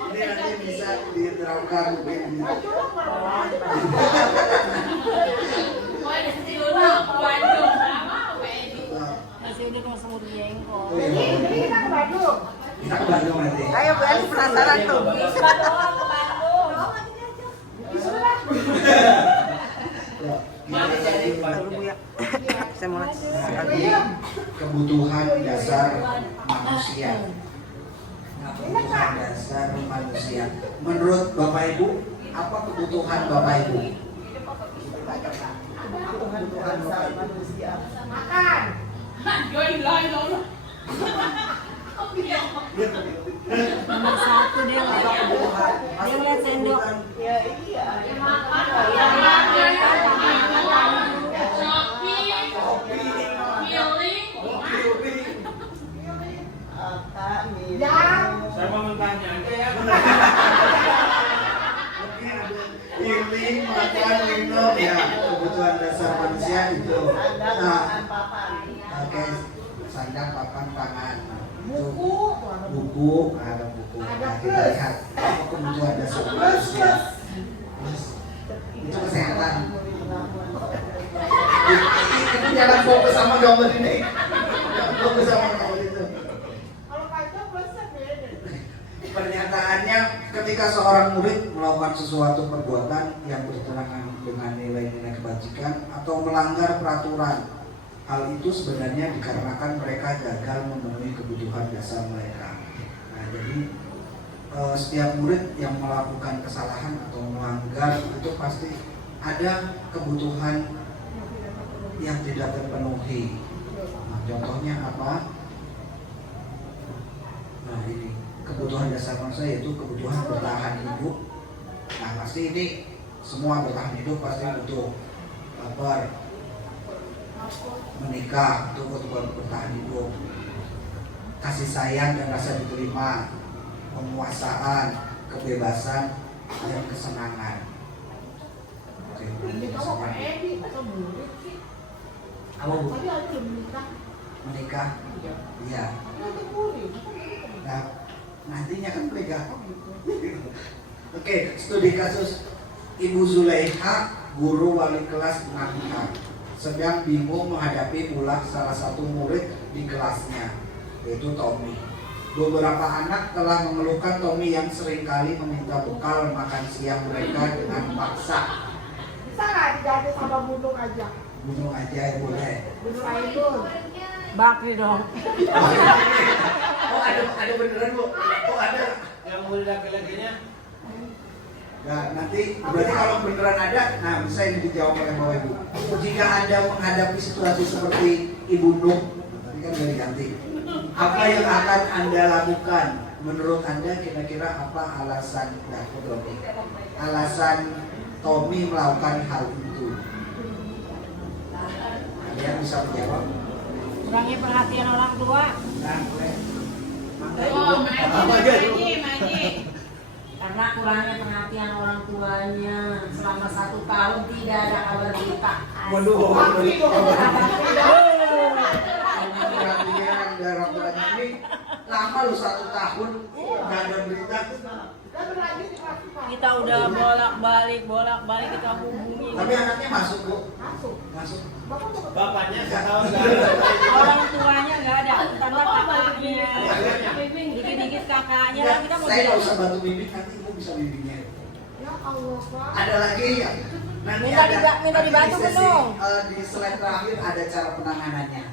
Ini nanti bisa diterapkan mungkin. Masih udah mau semur jengkol. Ini kita ke Bandung. Kita ke Bandung nanti. Ayo Bu Ani penasaran tuh. Saya mau Kebutuhan dasar manusia. Kebutuhan dasar manusia. Menurut Bapak Ibu, apa kebutuhan Bapak Ibu? Kebutuhan dasar manusia. Makan. Nomor 1 dia ngeliat sendok. Ya iya. saya mau mentahnya aja ya. Healing, makan, minum, ya kebutuhan dasar manusia itu. Nah, oke, sandang, papan, pangan. Buku, ada buku. Nah, kita lihat apa kebutuhan dasar manusia. Itu kesehatan. Itu jangan fokus sama gambar ini. Fokus sama gambar itu. Kalau kacau bosan ya. Pernyataannya ketika seorang murid melakukan sesuatu perbuatan yang bertentangan dengan nilai-nilai kebajikan atau melanggar peraturan, hal itu sebenarnya dikarenakan mereka gagal memenuhi kebutuhan dasar mereka. Nah, jadi setiap murid yang melakukan kesalahan atau melanggar itu pasti ada kebutuhan yang tidak terpenuhi. Nah, contohnya apa? Nah, ini kebutuhan dasar manusia yaitu kebutuhan bertahan hidup. Nah, pasti ini semua bertahan hidup pasti butuh lapar, menikah itu kebutuhan bertahan hidup, kasih sayang dan rasa diterima, penguasaan, kebebasan, dan kesenangan. Oke, kesenangan. Apa Bu? Menikah? Iya. Nah, nantinya kan menikah. Oke, studi kasus Ibu Zulaiha, guru wali kelas 6A, sedang bingung menghadapi ulah salah satu murid di kelasnya, yaitu Tommy. Beberapa anak telah mengeluhkan Tommy yang seringkali meminta bekal makan siang mereka dengan paksa. Bisa nggak diganti sama bunung aja? Bunung aja ya boleh. Bunung Ainul. Bakri dong. Oh ada beneran Bu? Oh ada. Yang murid laki-lakinya Nah, nanti berarti kalau beneran ada, nah bisa ini dijawab oleh Bapak Ibu. Jika Anda menghadapi situasi seperti Ibu Nuh, tadi kan udah diganti. Apa yang akan Anda lakukan? Menurut Anda kira-kira apa alasan Tommy melakukan hal itu? Ada yang bisa menjawab? Kurangi perhatian orang tua. Nah, boleh. Karena kurangnya perhatian orang tuanya selama 1 tahun tidak ada kabar berita. Waduh. Perhatian dari orang tuanya ini lama loh 1 tahun nggak ada berita. Kita udah bolak-balik kita hubungi. Tapi anaknya masuk Bu. Masuk. bapaknya setahun Orang tuanya nggak ada, tambah kakaknya. Dikit-dikit kakaknya lah kita mau Saya nggak bilang. usah bantu bimbing, nanti Ibu bisa bimbingnya. Ya Allah, Pak. Ada lagi ya? Nanti Minta dibantu di sesi, Benung. di slide terakhir ada cara penanganannya.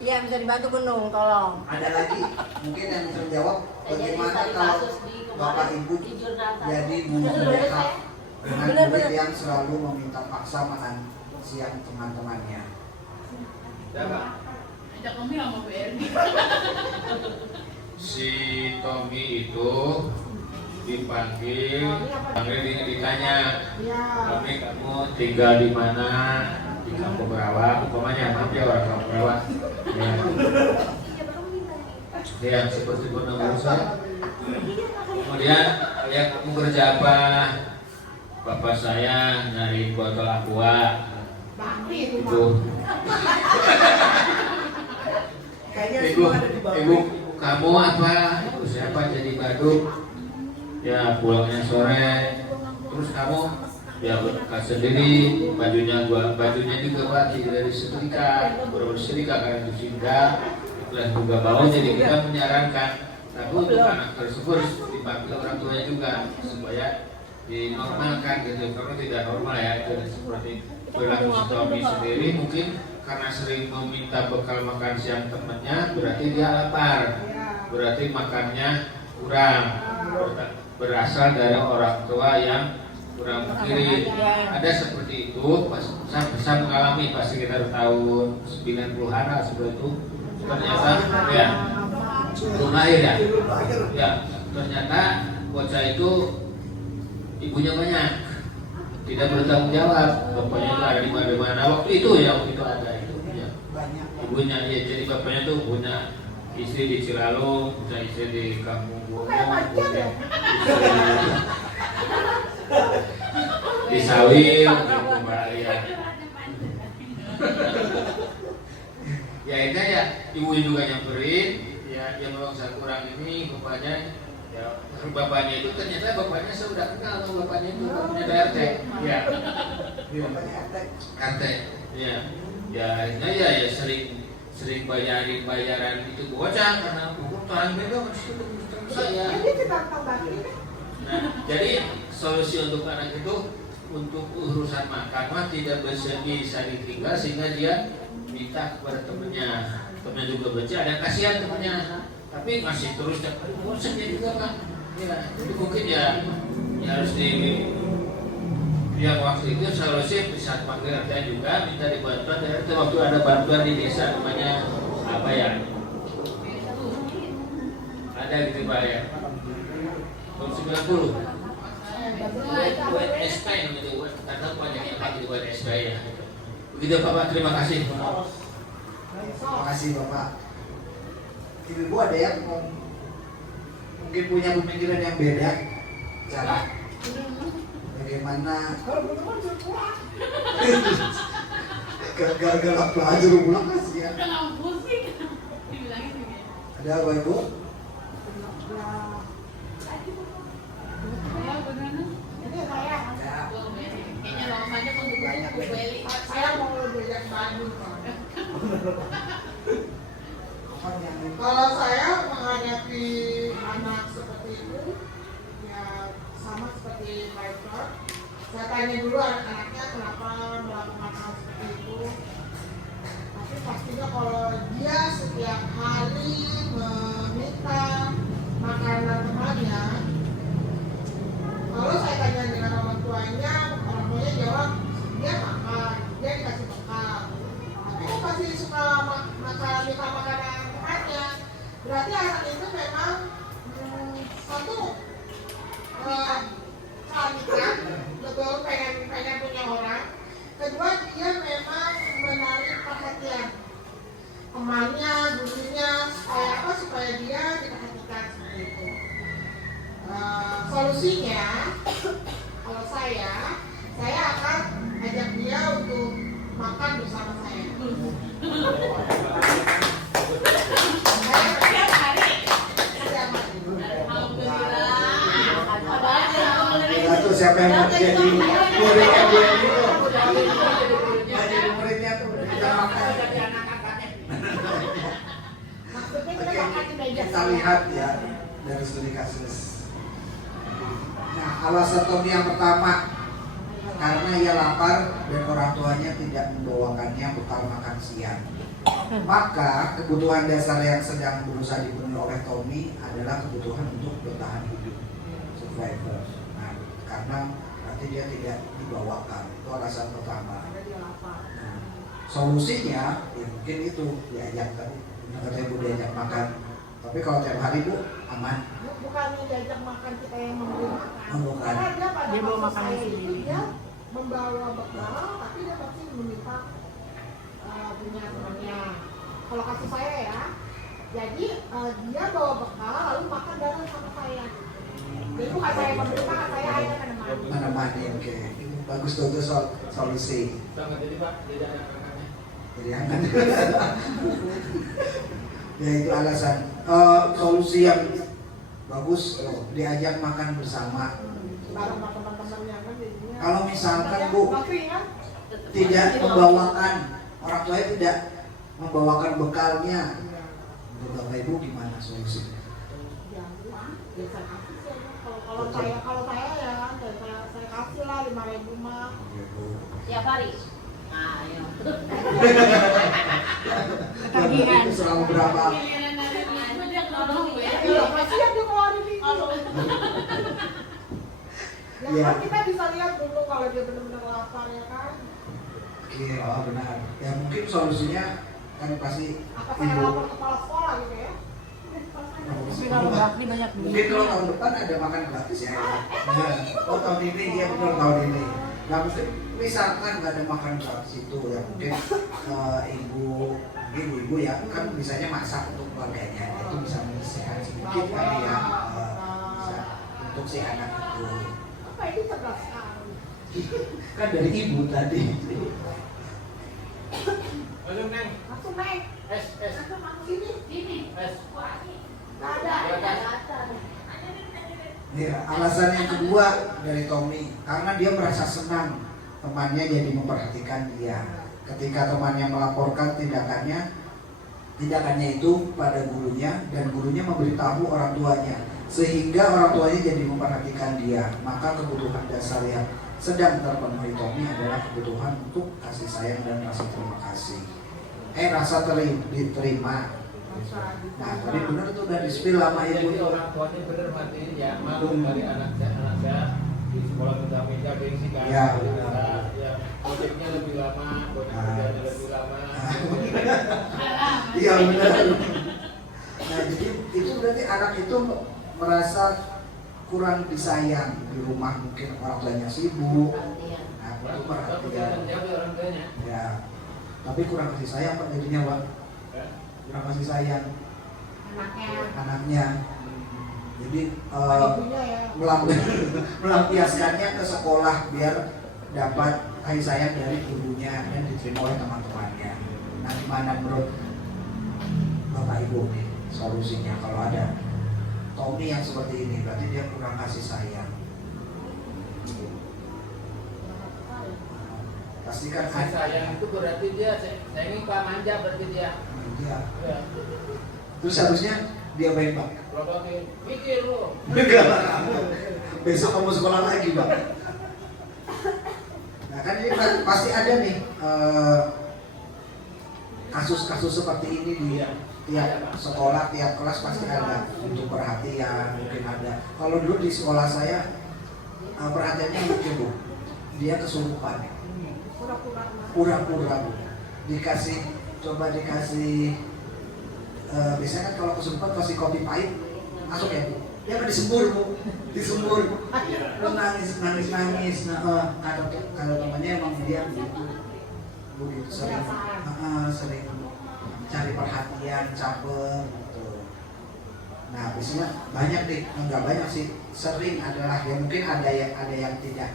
Iya bisa dibantu Benung, tolong. Ada lagi mungkin yang bisa jawab bagaimana kalau Bapak Ibu jadi bumbu mereka dengan murid yang selalu meminta paksa makan siang teman-temannya. siapa? Ajak kami sama BRD. si Tommy itu dipanggil, ditanya, Tommy kamu tinggal di mana? Di Kampung Rawa, umpamanya maaf ya orang Kampung Rawa. Ya, seperti pernah saya. Kemudian ya kamu kerja apa? Bapak saya nyari botol aqua. Ibu, ibu kamu apa? Ibu siapa jadi badut? Ya pulangnya sore. Terus kamu ya berkat sendiri, bajunya juga Pak dari setrika, beberapa setrika karena itu sehingga dan juga bawah, jadi kita menyarankan tapi untuk anak tersebut dipanggil orang tuanya juga supaya dinormalkan gitu, karena tidak normal ya itu seperti perilaku si Tommy sendiri mungkin karena sering meminta bekal makan siang temannya berarti dia lapar, berarti makannya kurang, berasal dari orang tua yang kurang mengirim. Ada seperti itu, saya mengalami pas sekitar tahun 90-an seperti itu. Ternyata ya belum lahir ya ternyata bocah itu ibunya banyak, tidak bertanggung jawab, bapaknya itu ada di mana-mana waktu itu ada itu ya. Ibunya ya, jadi bapaknya tuh punya istri di Cilalong, punya istri di Kampung Bono, punya istri di Sawil, kembali ya. Ya ini ya ibu juga nyamperin ya yang memang saya kurang ini bapaknya ya bapaknya itu ternyata bapaknya saya udah kenal sama bapaknya itu bapaknya RT ya RT ya akhirnya ya sering bayaran itu bocah karena hukum tahan beda masih saya. Nah jadi solusi untuk anak itu untuk urusan makan mah tidak bisa ditinggal sehingga dia minta kepada temennya juga baca, ada kasihan temennya, tapi masih terus bosannya juga kan, ya, jadi mungkin ya harus waktu itu solusi bisa panggil RT juga minta dibantuan dari RT waktu ada bantuan di desa namanya apa ya, ada gitu Pak ya, tahun 90 buat SP gitu, karena banyak yang pakai buat SP ya. Begitu Bapak, terima kasih. Terima kasih Bapak. Ibu ada yang mungkin punya pemikiran yang beda cara bagaimana gagal belajar ulang kasihan. Ada apa Ibu? Saya mau belajar Bandung. Kalau saya menghadapi anak seperti itu, ya sama seperti Pak Ekor. Saya tanya dulu anak-anaknya kenapa melakukan hal seperti itu. Tapi pastinya kalau dia setiap hari meminta makanan temannya, kalau saya tanya dengan orang tuanya jawab dia makan, dia dikasih bekal. Tapi kok masih suka minta makanan temannya, berarti anak itu memang satu kelanjutan, betul pengen punya orang. Kedua dia memang menarik perhatian temannya, gurunya, supaya dia diperhatikan seperti itu. Solusinya, kalau saya akan ajak dia untuk makan bersama saya. Setiap hari. Itu siapa yang mau jadi muridnya dia itu? Jadi muridnya tuh kita makan. Kita lihat ya dari studi kasus. Nah, alasan Tommy yang pertama karena ia lapar dan orang tuanya tidak membawakannya bekal makan siang. Maka kebutuhan dasar yang sedang berusaha dipenuhi oleh Tommy adalah kebutuhan untuk bertahan hidup, survival. Nah, karena nanti dia tidak dibawakan, itu alasan pertama. Nah, solusinya ya mungkin itu diajak tadi, kata ibu diajak makan Tapi kalau tiap hari Bu aman. Bukannya diajak makan kita yang memberi makan. Oh, bukan. Karena dia pada Dia bawa kasus makanan saya sendiri. itu dia membawa bekal, tapi dia pasti meminta punya temannya. Kalau kasus saya ya, jadi dia bawa bekal lalu makan bareng sama saya. Jadi bukan saya memberi makan, saya hanya menemani. Menemani, oke. Bagus tuh itu solusi. Sama jadi Pak, tidak ada kakaknya. Jadi hangat. Ya itu alasan. Solusi yang bagus diajak makan bersama. Bareng sama teman-temannya kan jadinya. Kalau misalkan Bu Bakri kan? tidak membawakan, orang tuanya tidak membawakan bekalnya, untuk Bapak Ibu gimana solusinya? Ya, saya kasih sih. Kalau saya ya, saya kasih lah 5.000 mah. Tiap hari. Nah, ya. Tagihan selama berapa? Ya, kasihan dia keluarin itu. Ya Iya. kan kita bisa lihat dulu kalau dia benar-benar lapar ya kan. Oke, oh benar. Ya mungkin solusinya kan pasti Apa saya lapor kepala sekolah gitu ya? Tapi kalau bakri banyak duit. Mungkin kalau tahun depan ada makan gratis ya. Ya. Oh tahun ini ya betul tahun ini. Nah mungkin misalkan nggak ada makan gratis itu ya mungkin ibu-ibu ya kan misalnya masak untuk keluarganya itu bisa menyisihkan sedikit kali ya bisa untuk si anak itu. Apa ini cerdas sekali. Kan dari ibu tadi. Langsung Neng, Langsung naik. es. Sini. Es. Nggak ada. Ya, alasan yang kedua dari Tommy karena dia merasa senang temannya jadi memperhatikan dia. Ketika temannya melaporkan tindakannya itu pada gurunya dan gurunya memberitahu orang tuanya sehingga orang tuanya jadi memperhatikan dia. Maka kebutuhan dasar yang sedang terpenuhi Tommy adalah kebutuhan untuk kasih sayang dan rasa terima kasih. Rasa diterima. Nah, tadi benar tuh udah di-spill sama ibu Jadi tuh. orang tuanya bener matiin ya, maklum dari anak saya di sekolah Megamega gengsi kan. Ya. Ya, proyeknya lebih lama, proyeknya lebih lama. Iya benar. Nah jadi itu berarti anak itu merasa kurang disayang di rumah, mungkin orang tuanya sibuk. Nah itu perhatian. Jauh orang tuanya. Ya. Tapi kurang kasih sayang Pak jadinya Pak. Kurang kasih sayang anaknya. Jadi Ibunya ya. melampiaskannya ke sekolah biar dapat kasih sayang dari gurunya dan diterima oleh teman-temannya. Nah, gimana menurut Bapak Ibu nih solusinya kalau ada Tommy yang seperti ini, berarti dia kurang kasih sayang. Pasti kan Kasih sayang itu berarti dia sayangnya Pak manja berarti dia. Dia. Ya. Terus harusnya dia baik Pak. Kalau kami mikir lu. Enggak. Besok kamu sekolah lagi Pak. Nah kan ini pasti ada nih kasus-kasus seperti ini di tiap sekolah, tiap kelas pasti ada untuk perhatian, mungkin ada. Kalau dulu di sekolah saya perhatiannya lucu Bu, dia kesurupan, pura-pura Bu, coba dikasih, biasanya kan kalau kesurupan kasih kopi pahit, masuk ya Bu, dia kan disembur Bu, disembur, nangis, nah kalau temannya emang dia begitu sering cari perhatian, caper gitu. Nah biasanya banyak deh, enggak banyak sih, sering adalah ya mungkin ada yang tidak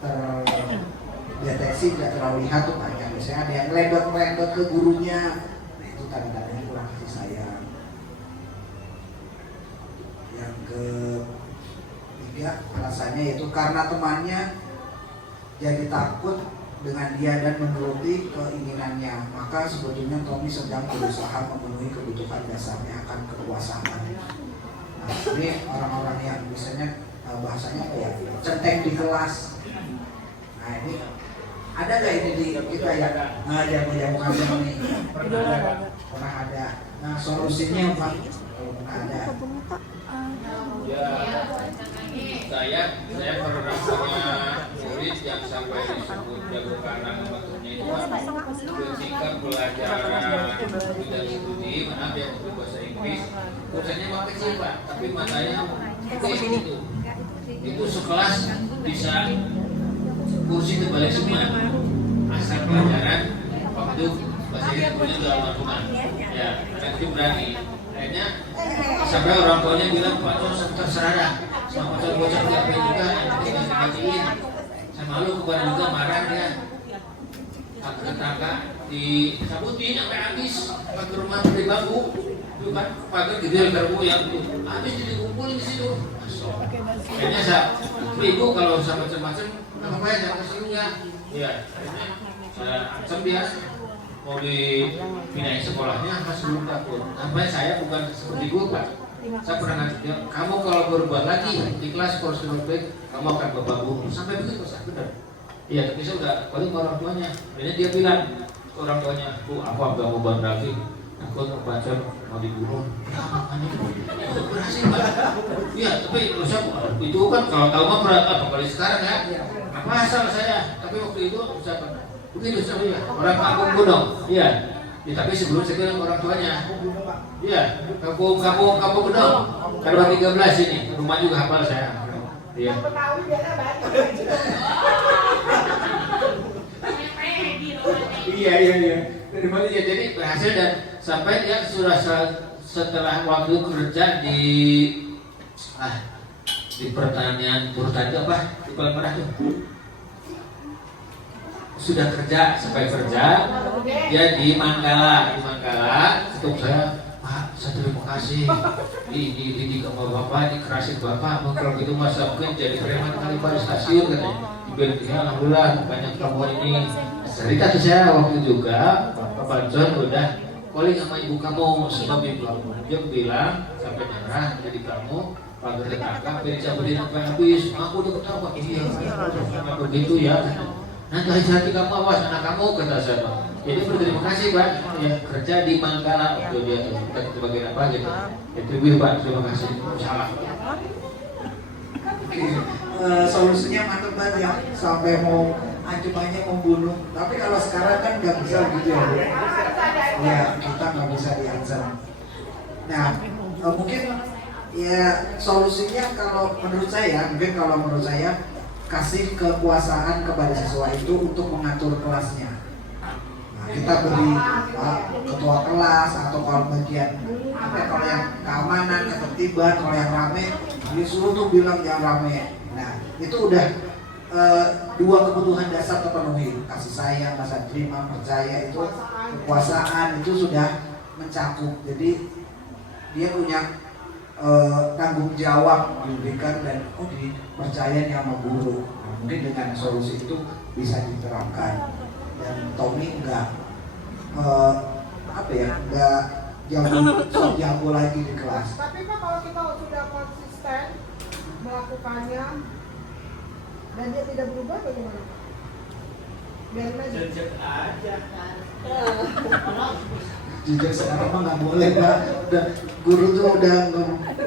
terdeteksi, tidak terlalu lihat tuh banyak. Biasanya ada yang ngelendot ke gurunya, nah itu tanda-tandanya kurang kasih sayang. Yang ketiga alasannya yaitu karena temannya jadi takut dengan dia dan menuruti keinginannya, maka sebetulnya Tommy sedang berusaha memenuhi kebutuhan dasarnya akan kekuasaan. Nah, ini orang-orang yang biasanya bahasanya apa ya, centeng di kelas. Nah ini ada nggak ini di kita ya? Nah jamu-jamu kamu ini pernah ada. Nah solusinya Pak kalau pernah ada. Ya, saya pernah punya murid yang sampai disebut jago karang waktunya itu bersikap pelajaran tidak studi, mana dia bahasa Inggris, kursanya mah kecil Pak, tapi matanya gede gitu. Itu sekelas bisa kursi terbalik semua, asal pelajaran waktu bahasa Inggris punya udah almarhumah. Ya, anak itu berani. Akhirnya sampai orang tuanya bilang Pak Tos terserah dah, sama bocah-bocah juga juga tinggal ngajiin. Saya malu kepada juga marah dia. Kakak disabutin sampai habis ke rumah beli bambu. Itu kan pagar gede terbu yang itu habis dikumpulin di situ. Kayaknya saya ibu kalau sama macam-macam apa ya jangan kesini ya. Iya, akhirnya saya ancam dia mau dipindahin sekolahnya masih belum takut. Namanya saya bukan seperti guru Pak. Saya pernah ngaji dia, kamu kalau berbuat lagi di kelas kalau sudah baik, kamu akan bawa buku. Sampai begitu saya benar. Iya, tapi saya udah balik ke orang tuanya. Akhirnya dia bilang ke orang tuanya, Bu, aku nggak mau bantu lagi. Aku pacar mau dibunuh. Berhasil Pak. Iya, tapi saya itu kan kalau tahu mah berat apa kali sekarang ya. Apa asal saya? Tapi waktu itu saya begitu saya orang kampung Gunung. Iya. Ya, tapi sebelum saya bilang orang tuanya. Iya, kampung Gunung. Karena 13 ini, rumah juga hafal saya. Iya. Iya. Dari mana ya? Jadi berhasil dan sampai dia sudah setelah waktu kerja di pertanian apa? Di Palmerah tuh. Sudah kerja sampai kerja dia di Manggala ketemu saya Pak saya terima kasih di sama bapak dikerasin bapak kalau gitu masa mungkin jadi preman kali pada stasiun katanya dibilang ya alhamdulillah banyak kamu ini cerita tuh saya waktu juga Pak John udah calling sama ibu kamu sebab ibu dia bilang sampai nyerah jadi kamu pagar kakak beri apa habis aku udah ketawa iya begitu ya. Nanti hati kamu awas anak kamu kata saya. Jadi berterima kasih Pak ya kerja di Manggala waktu dia tuh bagian apa gitu. Itu Pak terima kasih. Salah. Solusinya mantap banget ya sampai mau ancamannya membunuh. Tapi kalau sekarang kan nggak bisa gitu ya. Ya kita nggak bisa diancam. Nah mungkin ya solusinya kalau menurut saya kasih kekuasaan kepada siswa itu untuk mengatur kelasnya. Nah, kita beri ketua kelas atau kalau bagian kalau yang keamanan, ketertiban, kalau yang rame disuruh tuh bilang jangan rame. Nah itu udah dua kebutuhan dasar terpenuhi, kasih sayang, rasa terima, percaya itu kekuasaan itu sudah mencakup. Jadi dia punya tanggung jawab diberikan dan dipercaya sama guru. Nah, mungkin dengan solusi itu bisa diterapkan dan Tommy enggak jago lagi di kelas. Tapi Pak kalau kita sudah konsisten melakukannya dan dia tidak berubah bagaimana? Biarin aja. Jejak aja. Jujur sekarang mah nggak boleh Pak. Udah guru tuh udah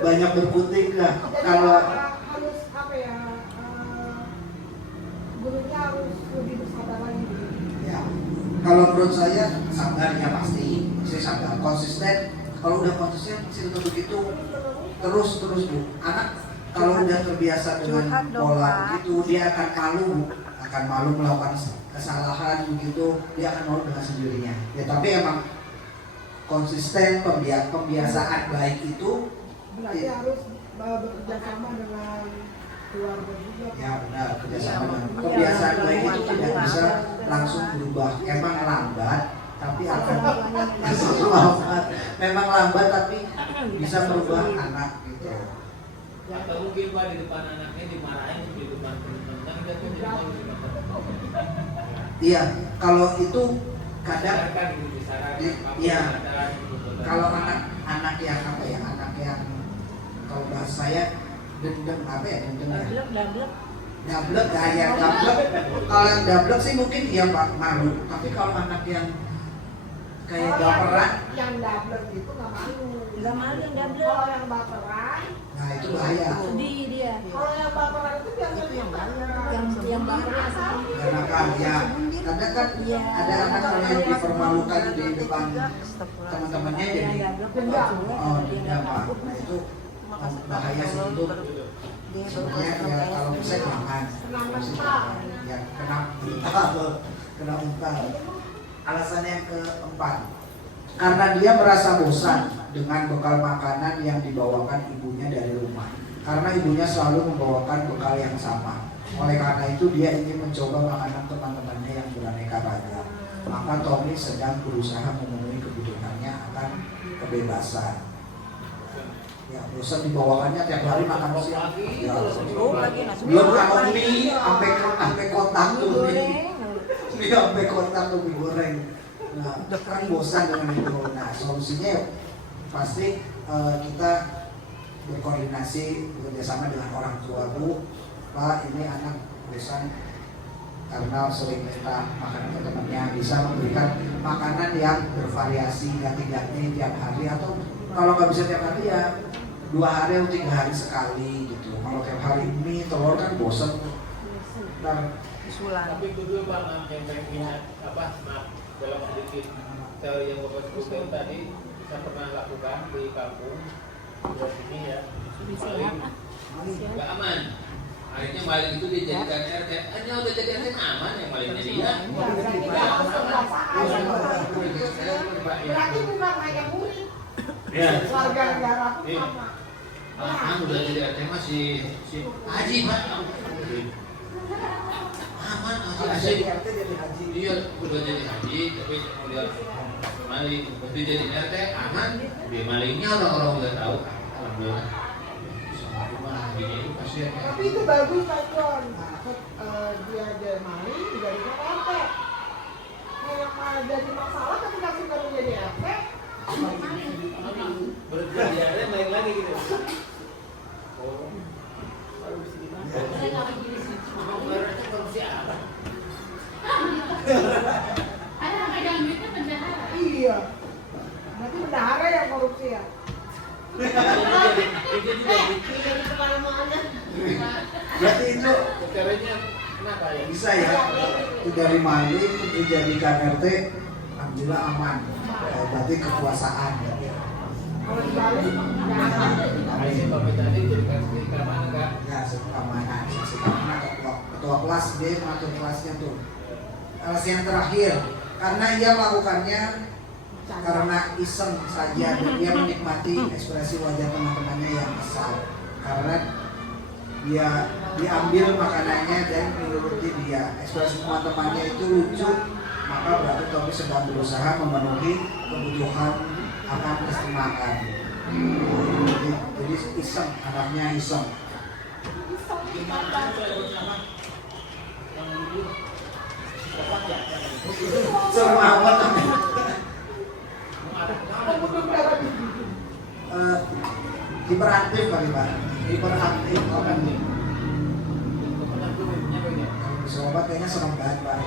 banyak berkutik lah. Kalau harus gurunya harus lebih bersabar lagi. ya, kalau menurut saya sabarnya pasti, sabar, konsisten. Kalau udah konsisten masih tetap begitu terus Bu. Anak kalau udah terbiasa dengan pola begitu dia akan malu melakukan kesalahan begitu, dia akan malu dengan sendirinya. Ya tapi emang konsisten pembiasaan baik itu berarti harus bekerja sama dengan keluarga juga. Ya benar, kerjasama dengan kebiasaan baik itu tidak bisa langsung berubah. Emang lambat tapi akan memang lambat tapi bisa merubah anak gitu. Atau mungkin Pak di depan anaknya dimarahin di depan teman-teman dia tuh jadi malu. Iya, kalau itu kadang ya kalau anak yang anak yang kalau bahasa saya dendam dablek kalau yang dablek sih mungkin ya malu, tapi kalau anak yang kayak baperan yang dablek itu nggak malu yang dablek. kalau yang baperan nah itu bahaya. Sedih dia. kalau yang baperan itu biasanya yang baru Karena kan ya Kadang kan ada anak yang dipermalukan di depan teman-temannya jadi dendam Pak. Nah, itu bahaya sih itu. Sebenarnya ya kalau bisa jangan. Ya kena untal. Alasan yang keempat, karena dia merasa bosan dengan bekal makanan yang dibawakan ibunya dari rumah. Karena ibunya selalu membawakan bekal yang sama. Oleh karena itu dia ingin mencoba makanan teman-temannya yang beraneka ragam. Maka Tommy sedang berusaha memenuhi kebutuhannya akan kebebasan. Ya, bosan dibawakannya tiap hari makan siang. Ya, belum kalau mie sampai kotak tuh nih. Mie sampai kotak tuh mie goreng. Nah, kan bosan dengan itu. Nah, solusinya pasti kita berkoordinasi bekerjasama dengan orang tua. Bu, Pak, ini anak bosan karena sering minta makanan ke temannya, bisa memberikan makanan yang bervariasi, ganti-ganti tiap hari, atau kalau nggak bisa tiap hari ya 2 hari atau 3 hari sekali gitu. Kalau tiap hari mie telur kan bosan. Tapi kedua Pak, yang saya ingat maaf dalam sedikit teori yang Bapak sebutkan tadi, saya pernah lakukan di kampung di sini ya, maling nggak aman. Akhirnya maling itu dijadikan RT. Hanya udah jadi RT aman yang malingnya dia. Berarti bukan mereka murid. Ya. Warga negara sama. Udah jadi RT masih si Haji Pak. Aman Haji. Iya, udah jadi Haji tapi kemudian maling berarti jadi RT aman. Dia malingnya orang-orang udah tahu. Alhamdulillah. Tapi itu bagus Pak John. Dia ada maling dari RT. Yang jadi masalah ketika sudah menjadi RT, berjalan main lagi gitu. iya. Berarti bendahara yang korupsi ya. Berarti itu Caranya kenapa ya? bisa ya, itu dari maling dijadikan RT, alhamdulillah aman. Berarti kekuasaan. Kalau dibalik, Ini Bapak tadi cerita keamanan kan? Ya, keamanan. Keamanan ketua kelas dia mengatur kelasnya tuh. Alasan yang terakhir, karena ia melakukannya karena iseng saja dan dia menikmati ekspresi wajah teman-temannya yang kesal. Karena dia diambil makanannya dan menuruti dia. Ekspresi teman-temannya itu lucu, maka berarti Tommy sedang berusaha memenuhi kebutuhan akan kesenangan. Jadi iseng, anaknya iseng. Serem amat. Hiperaktif kali Pak. Hiperaktif kan. Bisa obat kayaknya serem banget Pak.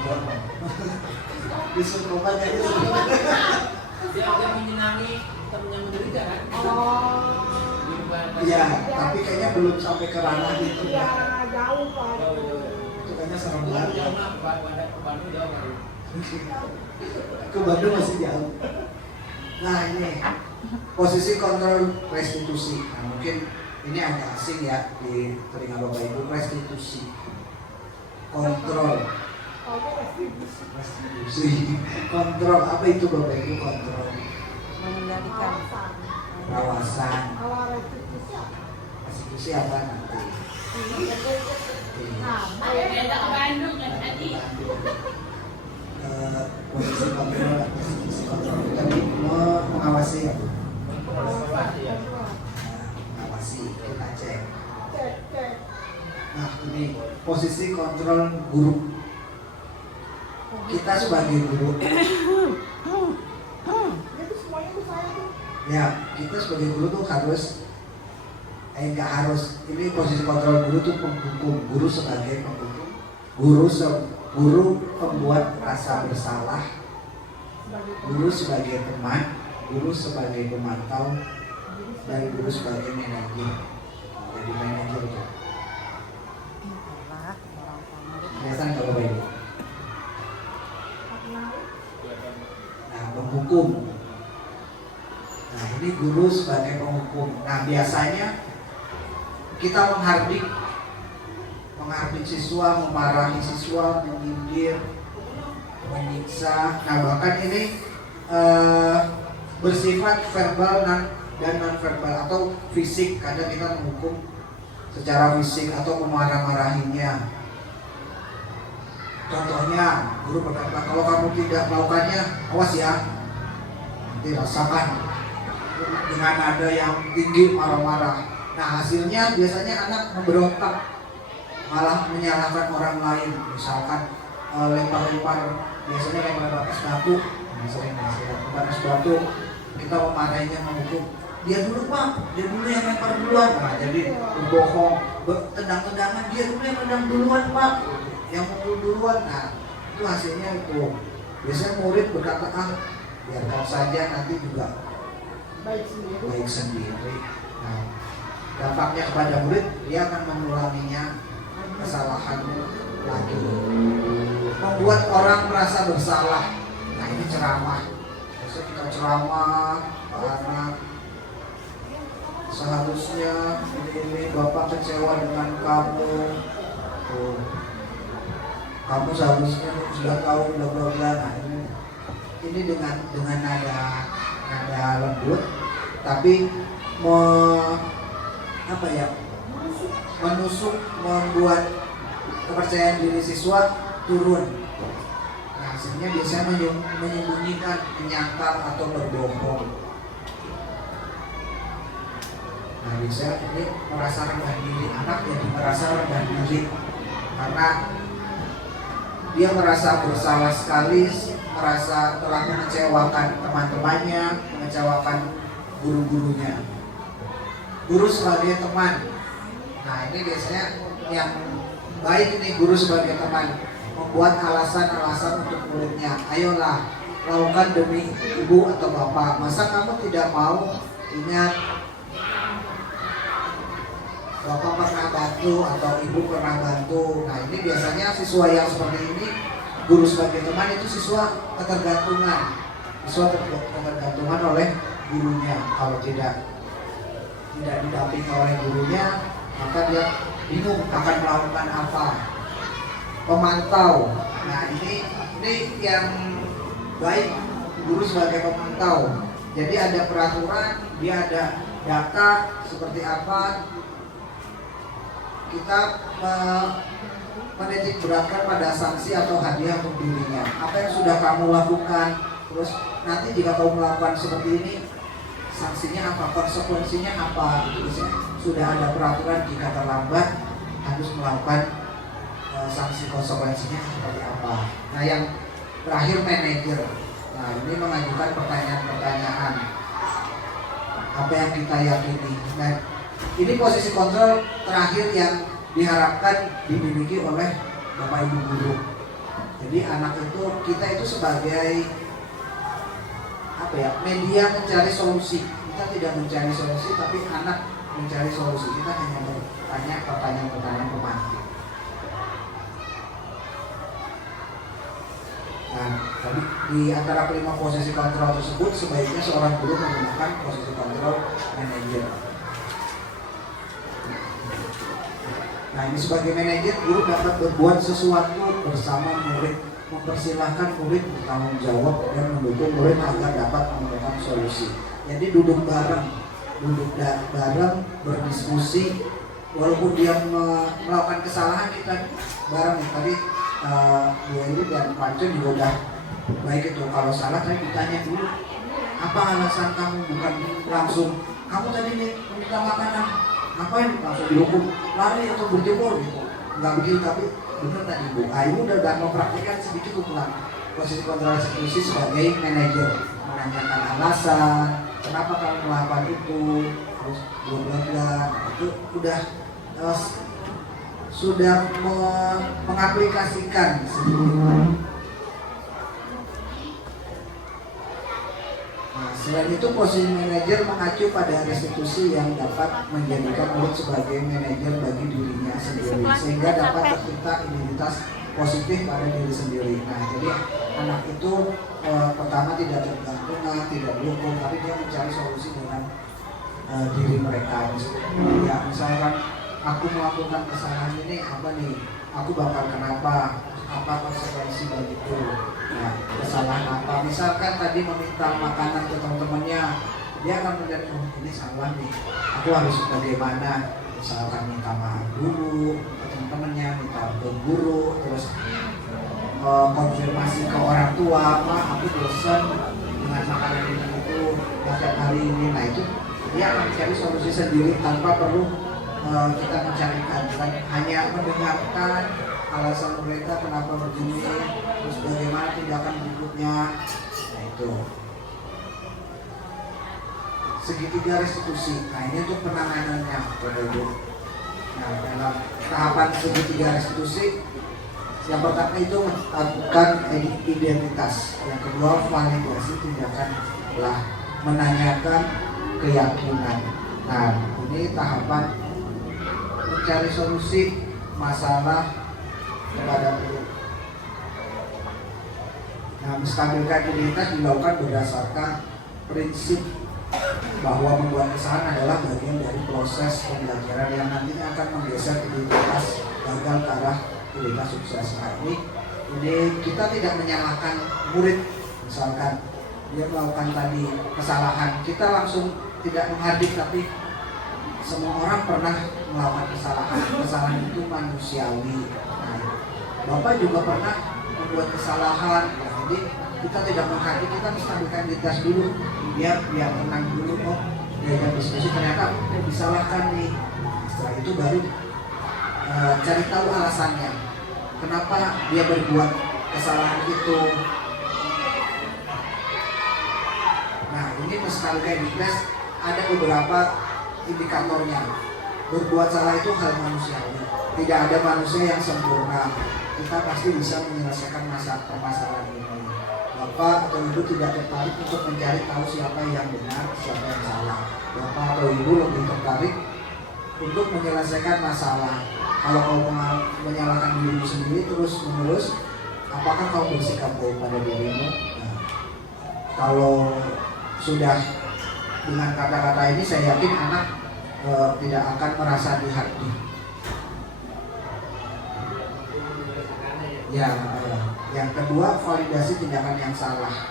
Bisa obat kayaknya serem banget. Dia menyenangi teman yang menderita kan? Iya, tapi kayaknya belum sampai ke ranah itu. ya jauh Pak. Itu kayaknya serem banget. Jauh lah, ke Bandung jauh kan? Ke Bandung masih jauh. Nah ini posisi kontrol restitusi. Nah, mungkin ini agak asing ya di telinga Bapak Ibu. Restitusi, kontrol, restitusi, kontrol. Apa itu Bapak Ibu kontrol? Mengendalikan Pengawasan. Kalau restitusi apa? Restitusi apa nanti? Beda ke Bandung kan tadi. Posisi kontrol, restitusi kontrol. Tadi mengawasi ya Bu? Mengawasi, kita cek. Cek. Nah ini posisi kontrol guru. Kita sebagai guru, Itu semuanya itu saya tuh. ya kita sebagai guru tuh harus, nggak harus. Ini posisi kontrol guru tuh penghukum. Guru sebagai penghukum. Guru pembuat rasa bersalah. Guru sebagai teman. Guru sebagai pemantau. Dan guru sebagai manajer. Jadi manajer tuh. Biasanya kalau Bapak Ibu. penghukum. Nah, ini guru sebagai penghukum. Nah, biasanya kita menghardik siswa, memarahi siswa, menyindir, menyiksa. Nah, bahkan ini bersifat verbal dan non verbal atau fisik. Kadang kita menghukum secara fisik atau memarah-marahinya. Contohnya, guru berkata, kalau kamu tidak melakukannya, awas ya, nanti rasakan, dengan nada yang tinggi, marah-marah. Nah, hasilnya biasanya anak memberontak, malah menyalahkan orang lain. Misalkan lempar-lempar, biasanya lempar es batu, lempar es batu, kita memarahinya, menghukum, dia dulu pak, dia dulu yang lempar duluan. Nah, jadi berbohong, tendang-tendangan, dia dulu yang tendang duluan pak, yang mukul duluan. Nah, itu hasilnya itu. Biasanya murid berkata, biarkan saja, nanti juga baik sendiri. Nah, dampaknya kepada murid, dia akan mengulanginya kesalahan lagi, membuat orang merasa bersalah. Nah, ini ceramah. Biasanya kita ceramah, anak seharusnya ini bapak kecewa dengan kamu. Tuh. Kamu seharusnya sudah tahu bla bla bla. Nah, ini dengan nada lembut, tapi menusuk, membuat kepercayaan diri siswa turun. Nah, hasilnya biasanya menyembunyikan, menyangkal atau berbohong. Nah, biasanya ini merasa rendah diri, anak jadi merasa rendah diri karena dia merasa bersalah sekali, merasa telah mengecewakan teman-temannya, mengecewakan guru-gurunya. Guru sebagai teman. Nah, ini biasanya yang baik ini guru sebagai teman, membuat alasan-alasan untuk muridnya. Ayolah, lakukan demi ibu atau bapak. Masa kamu tidak mau? Ingat, bapak pernah bantu atau ibu pernah bantu. Nah, ini biasanya siswa yang seperti ini, guru sebagai teman itu siswa ketergantungan. Siswa ketergantungan oleh gurunya. Kalau tidak didampingi oleh gurunya, maka dia bingung akan melakukan apa. Pemantau. Nah, ini yang baik, guru sebagai pemantau. Jadi ada peraturan, dia ada data seperti apa. Kita menitik beratkan pada sanksi atau hadiah untuk dirinya. Apa yang sudah kamu lakukan, terus nanti jika kamu melakukan seperti ini, sanksinya apa, konsekuensinya apa. Biasanya sudah ada peraturan, jika terlambat harus melakukan sanksi, konsekuensinya seperti apa. Nah, yang terakhir manajer. Nah, ini mengajukan pertanyaan-pertanyaan apa yang kita yakini. Nah, ini posisi kontrol terakhir yang diharapkan dimiliki oleh Bapak Ibu guru. Jadi anak itu, kita itu sebagai media mencari solusi. Kita tidak mencari solusi, tapi anak mencari solusi. Kita hanya bertanya pertanyaan-pertanyaan pemantik. Nah, tadi di antara kelima posisi kontrol tersebut, sebaiknya seorang guru menggunakan posisi kontrol manajer. Nah, ini sebagai manajer, guru dapat berbuat sesuatu bersama murid, mempersilahkan murid bertanggung jawab dan mendukung murid agar dapat menemukan solusi. Jadi duduk bareng, berdiskusi, walaupun dia melakukan kesalahan, kita bareng. Tadi Bu Eli dan Pak Cun juga udah baik itu, kalau salah saya ditanya dulu, apa alasan kamu, bukan langsung kamu tadi minta makanan, ngapain langsung dihukum, lari atau berjemur gitu. Enggak begitu, tapi benar tadi Bu Ayu udah mempraktikkan sedikit ulang posisi kontrol institusi sebagai manajer, menanyakan alasan kenapa kamu melakukan itu, terus itu sudah mengaplikasikan sedikit. Selain itu, posisi manajer mengacu pada restitusi yang dapat menjadikan murid sebagai manajer bagi dirinya sendiri, sehingga dapat tercipta identitas positif pada diri sendiri. Nah, jadi anak itu pertama tidak tergantungan, tidak dukung, tapi dia mencari solusi dengan diri mereka. Ya, misalkan aku melakukan kesalahan ini apa nih? Aku bakal kenapa? Apa konsekuensi bagiku? Nah, kesalahan apa? Misalkan tadi meminta makanan ke teman-temannya, dia akan melihat, oh ini salah nih. Aku harus bagaimana? Misalkan minta maaf dulu ke teman-temannya, minta ke guru, terus konfirmasi ke orang tua, Pak, aku bosan dengan makanan ini itu setiap hari ini. Nah itu dia akan mencari solusi sendiri tanpa perlu kita mencarikan, hanya mendengarkan alasan mereka kenapa begini, terus bagaimana tindakan berikutnya. Nah itu segitiga restitusi. Nah ini untuk penanganannya, Bapak Ibu. Nah dalam tahapan segitiga restitusi, yang pertama itu melakukan identitas, yang kedua validasi tindakan telah menanyakan keyakinan. Nah ini tahapan mencari solusi masalah kepada guru. Nah menstabilkan identitas dilakukan berdasarkan prinsip bahwa membuat kesalahan adalah bagian dari proses pembelajaran yang nantinya akan menggeser identitas gagal ke arah identitas sukses. Nah ini kita tidak menyalahkan murid, misalkan dia melakukan tadi kesalahan, kita langsung tidak menghardik, tapi semua orang pernah melakukan kesalahan itu manusiawi. Nah, Bapak juga pernah membuat kesalahan, jadi kita tidak menghardik, kita menstabilkan identitas dulu, biar tenang dulu, oh dia diskusi ternyata disalahkan nih. Setelah itu baru cari tahu alasannya, kenapa dia berbuat kesalahan itu. Nah ini menstabilkan identitas ada beberapa indikatornya. Berbuat salah itu hal manusiawi, tidak ada manusia yang sempurna. Kita pasti bisa menyelesaikan permasalahan ini. Bapak atau Ibu tidak tertarik untuk mencari tahu siapa yang benar, siapa yang salah. Bapak atau Ibu lebih tertarik untuk menyelesaikan masalah. Kalau kau menyalahkan dirimu sendiri terus menerus, apakah kau bersikap baik pada dirimu? Nah, kalau sudah dengan kata-kata ini, saya yakin anak tidak akan merasa dihakimi. Yang kedua, validasi tindakan yang salah.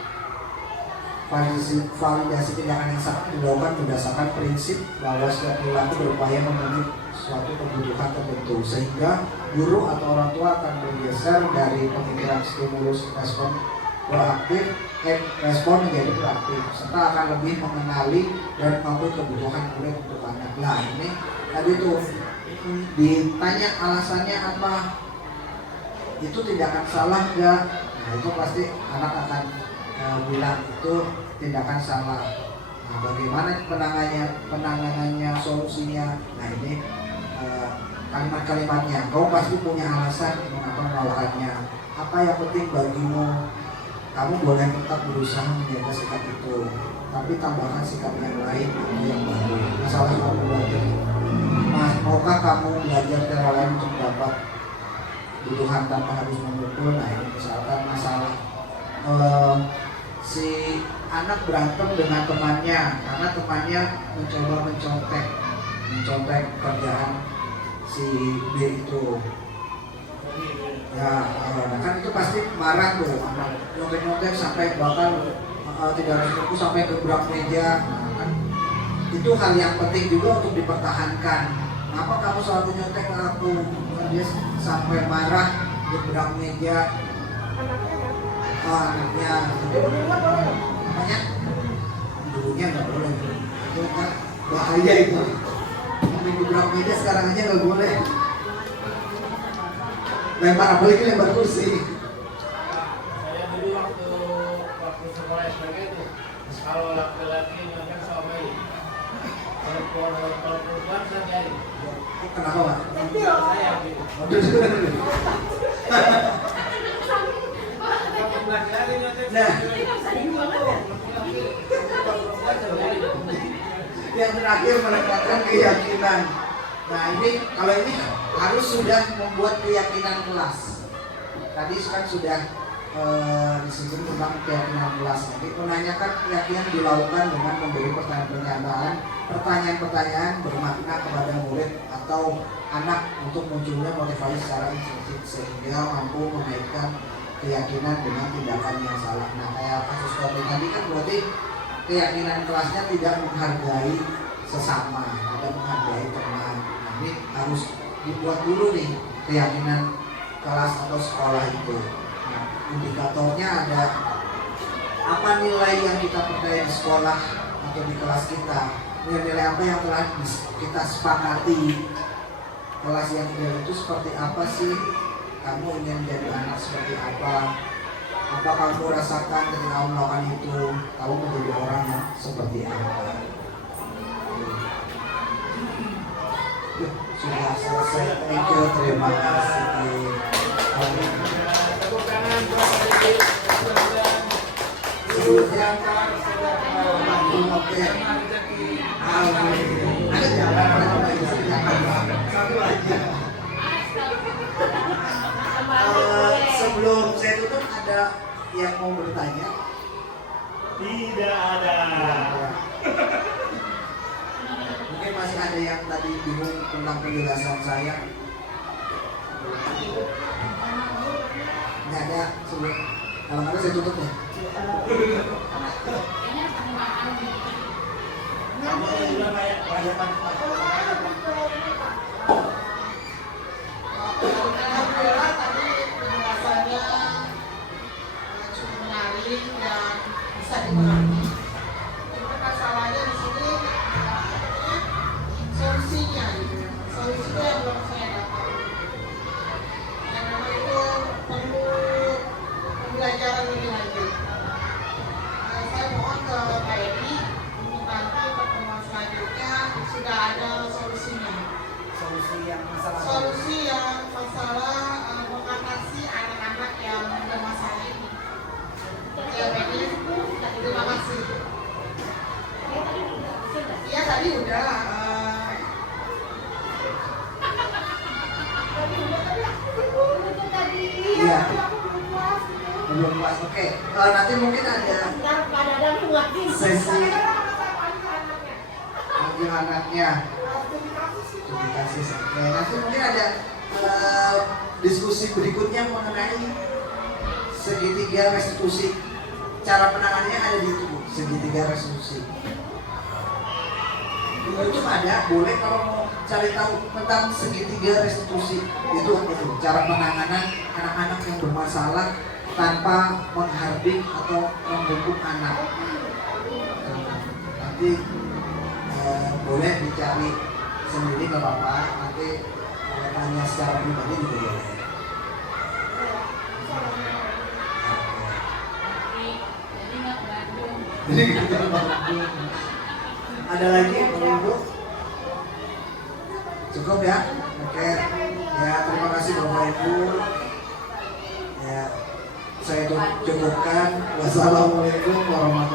Validasi tindakan yang salah dilakukan berdasarkan prinsip bahwa setiap perilaku berupaya memenuhi suatu kebutuhan tertentu, sehingga guru atau orang tua akan bergeser dari pemikiran stimulus respon proaktif respon menjadi proaktif, serta akan lebih mengenali dan mengakui kebutuhan murid untuk anak. Nah ini tadi tuh ditanya alasannya apa, itu tindakan salah enggak? Nah itu pasti anak akan bilang itu tindakan salah. Nah bagaimana penanganannya, solusinya? Nah ini kalimat-kalimatnya, kau pasti punya alasan mengapa melakukannya. Apa yang penting bagimu? Kamu boleh tetap berusaha menjaga sikap itu, tapi tambahkan sikap yang lain yang baru. Masalah kamu belajar, maukah kamu belajar cara lain untuk dapat kebutuhan tanpa harus memukul? Nah ini misalkan masalah si anak berantem dengan temannya karena temannya mencoba mencontek kerjaan si B itu. Ya, nah kan itu pasti marah tuh, nyontek sampai bahkan tidak responku sampai gebrak meja. Nah, kan itu hal yang penting juga untuk dipertahankan. Kenapa kamu selalu nyontek ke aku? Dia sampai marah, gebrak meja. Anaknya, makanya dulunya nggak boleh. Itu kan bahaya itu. Gebrak meja sekarang aja nggak boleh. Lempar apalagi lempar kursi. Saya dulu waktu sekolah SPG itu, kalau laki-laki makan sama bayi, kalau perempuan saya jari. Kenapa Pak? Saya gitu. Nah, yang terakhir menegakkan keyakinan. Nah ini kalau ini harus sudah membuat keyakinan kelas. tadi kan sudah disinggung tentang keyakinan kelas. Jadi menanyakan keyakinan dilakukan dengan memberi pertanyaan-pertanyaan bermakna kepada murid atau anak untuk munculnya motivasi secara instinktif sehingga mampu menaikkan keyakinan dengan tindakan yang salah. Nah, kayak kasus Tommy tadi kan berarti keyakinan kelasnya tidak menghargai sesama, tidak menghargai teman. Nah, ini harus dibuat dulu nih keyakinan kelas atau sekolah itu. Nah, indikatornya ada apa nilai yang kita percaya di sekolah atau di kelas kita, nilai-nilai apa yang telah kita sepakati. Kelas yang ideal itu seperti apa sih? Kamu ingin menjadi anak seperti apa? Apa kamu rasakan ketika kamu melakukan itu? Kamu menjadi orang yang seperti apa? Sudah selesai. Thank you, terima kasih. Sebelumnya oke. Ada jalan satu aja. Sebelum saya tutup ada yang mau bertanya? Tidak ada. Mungkin masih ada yang tadi bingung tentang penjelasan saya. Nggak ada. Sebelum kalau ada saya tutup ya. Kamu juga kayak banyak Alhamdulillah tadi penjelasannya cukup menarik dan bisa dimengerti. Cuma masalahnya di sini solusinya gitu ya. Solusinya yang belum saya dapat. Dan memang itu perlu pembelajaran lebih lanjut. Saya mohon ke Pak Edi untuk nanti pertemuan selanjutnya sudah ada solusinya. Solusi yang masalah mengatasi anak-anak yang bermasalah ini. Ya, Edi, terima kasih. Iya tadi udah. Iya. Belum puas. Oke. Nanti mungkin ada sesi panggil anaknya. Oke. Nanti mungkin ada diskusi berikutnya mengenai segitiga restitusi. Cara penanganannya ada di itu, segitiga restitusi. Di YouTube ada, boleh kalau mau cari tahu tentang segitiga restitusi itu cara penanganan anak-anak yang bermasalah tanpa menghardik atau membungkuk anak. Nanti boleh dicari sendiri nggak apa-apa. Nanti tanya secara pribadi juga boleh. Jadi kita ada lagi Ibu? Cukup ya? Oke. Ya, terima kasih Bapak Ibu. Ya, saya cukupkan. Wassalamualaikum warahmatullahi wabarakatuh.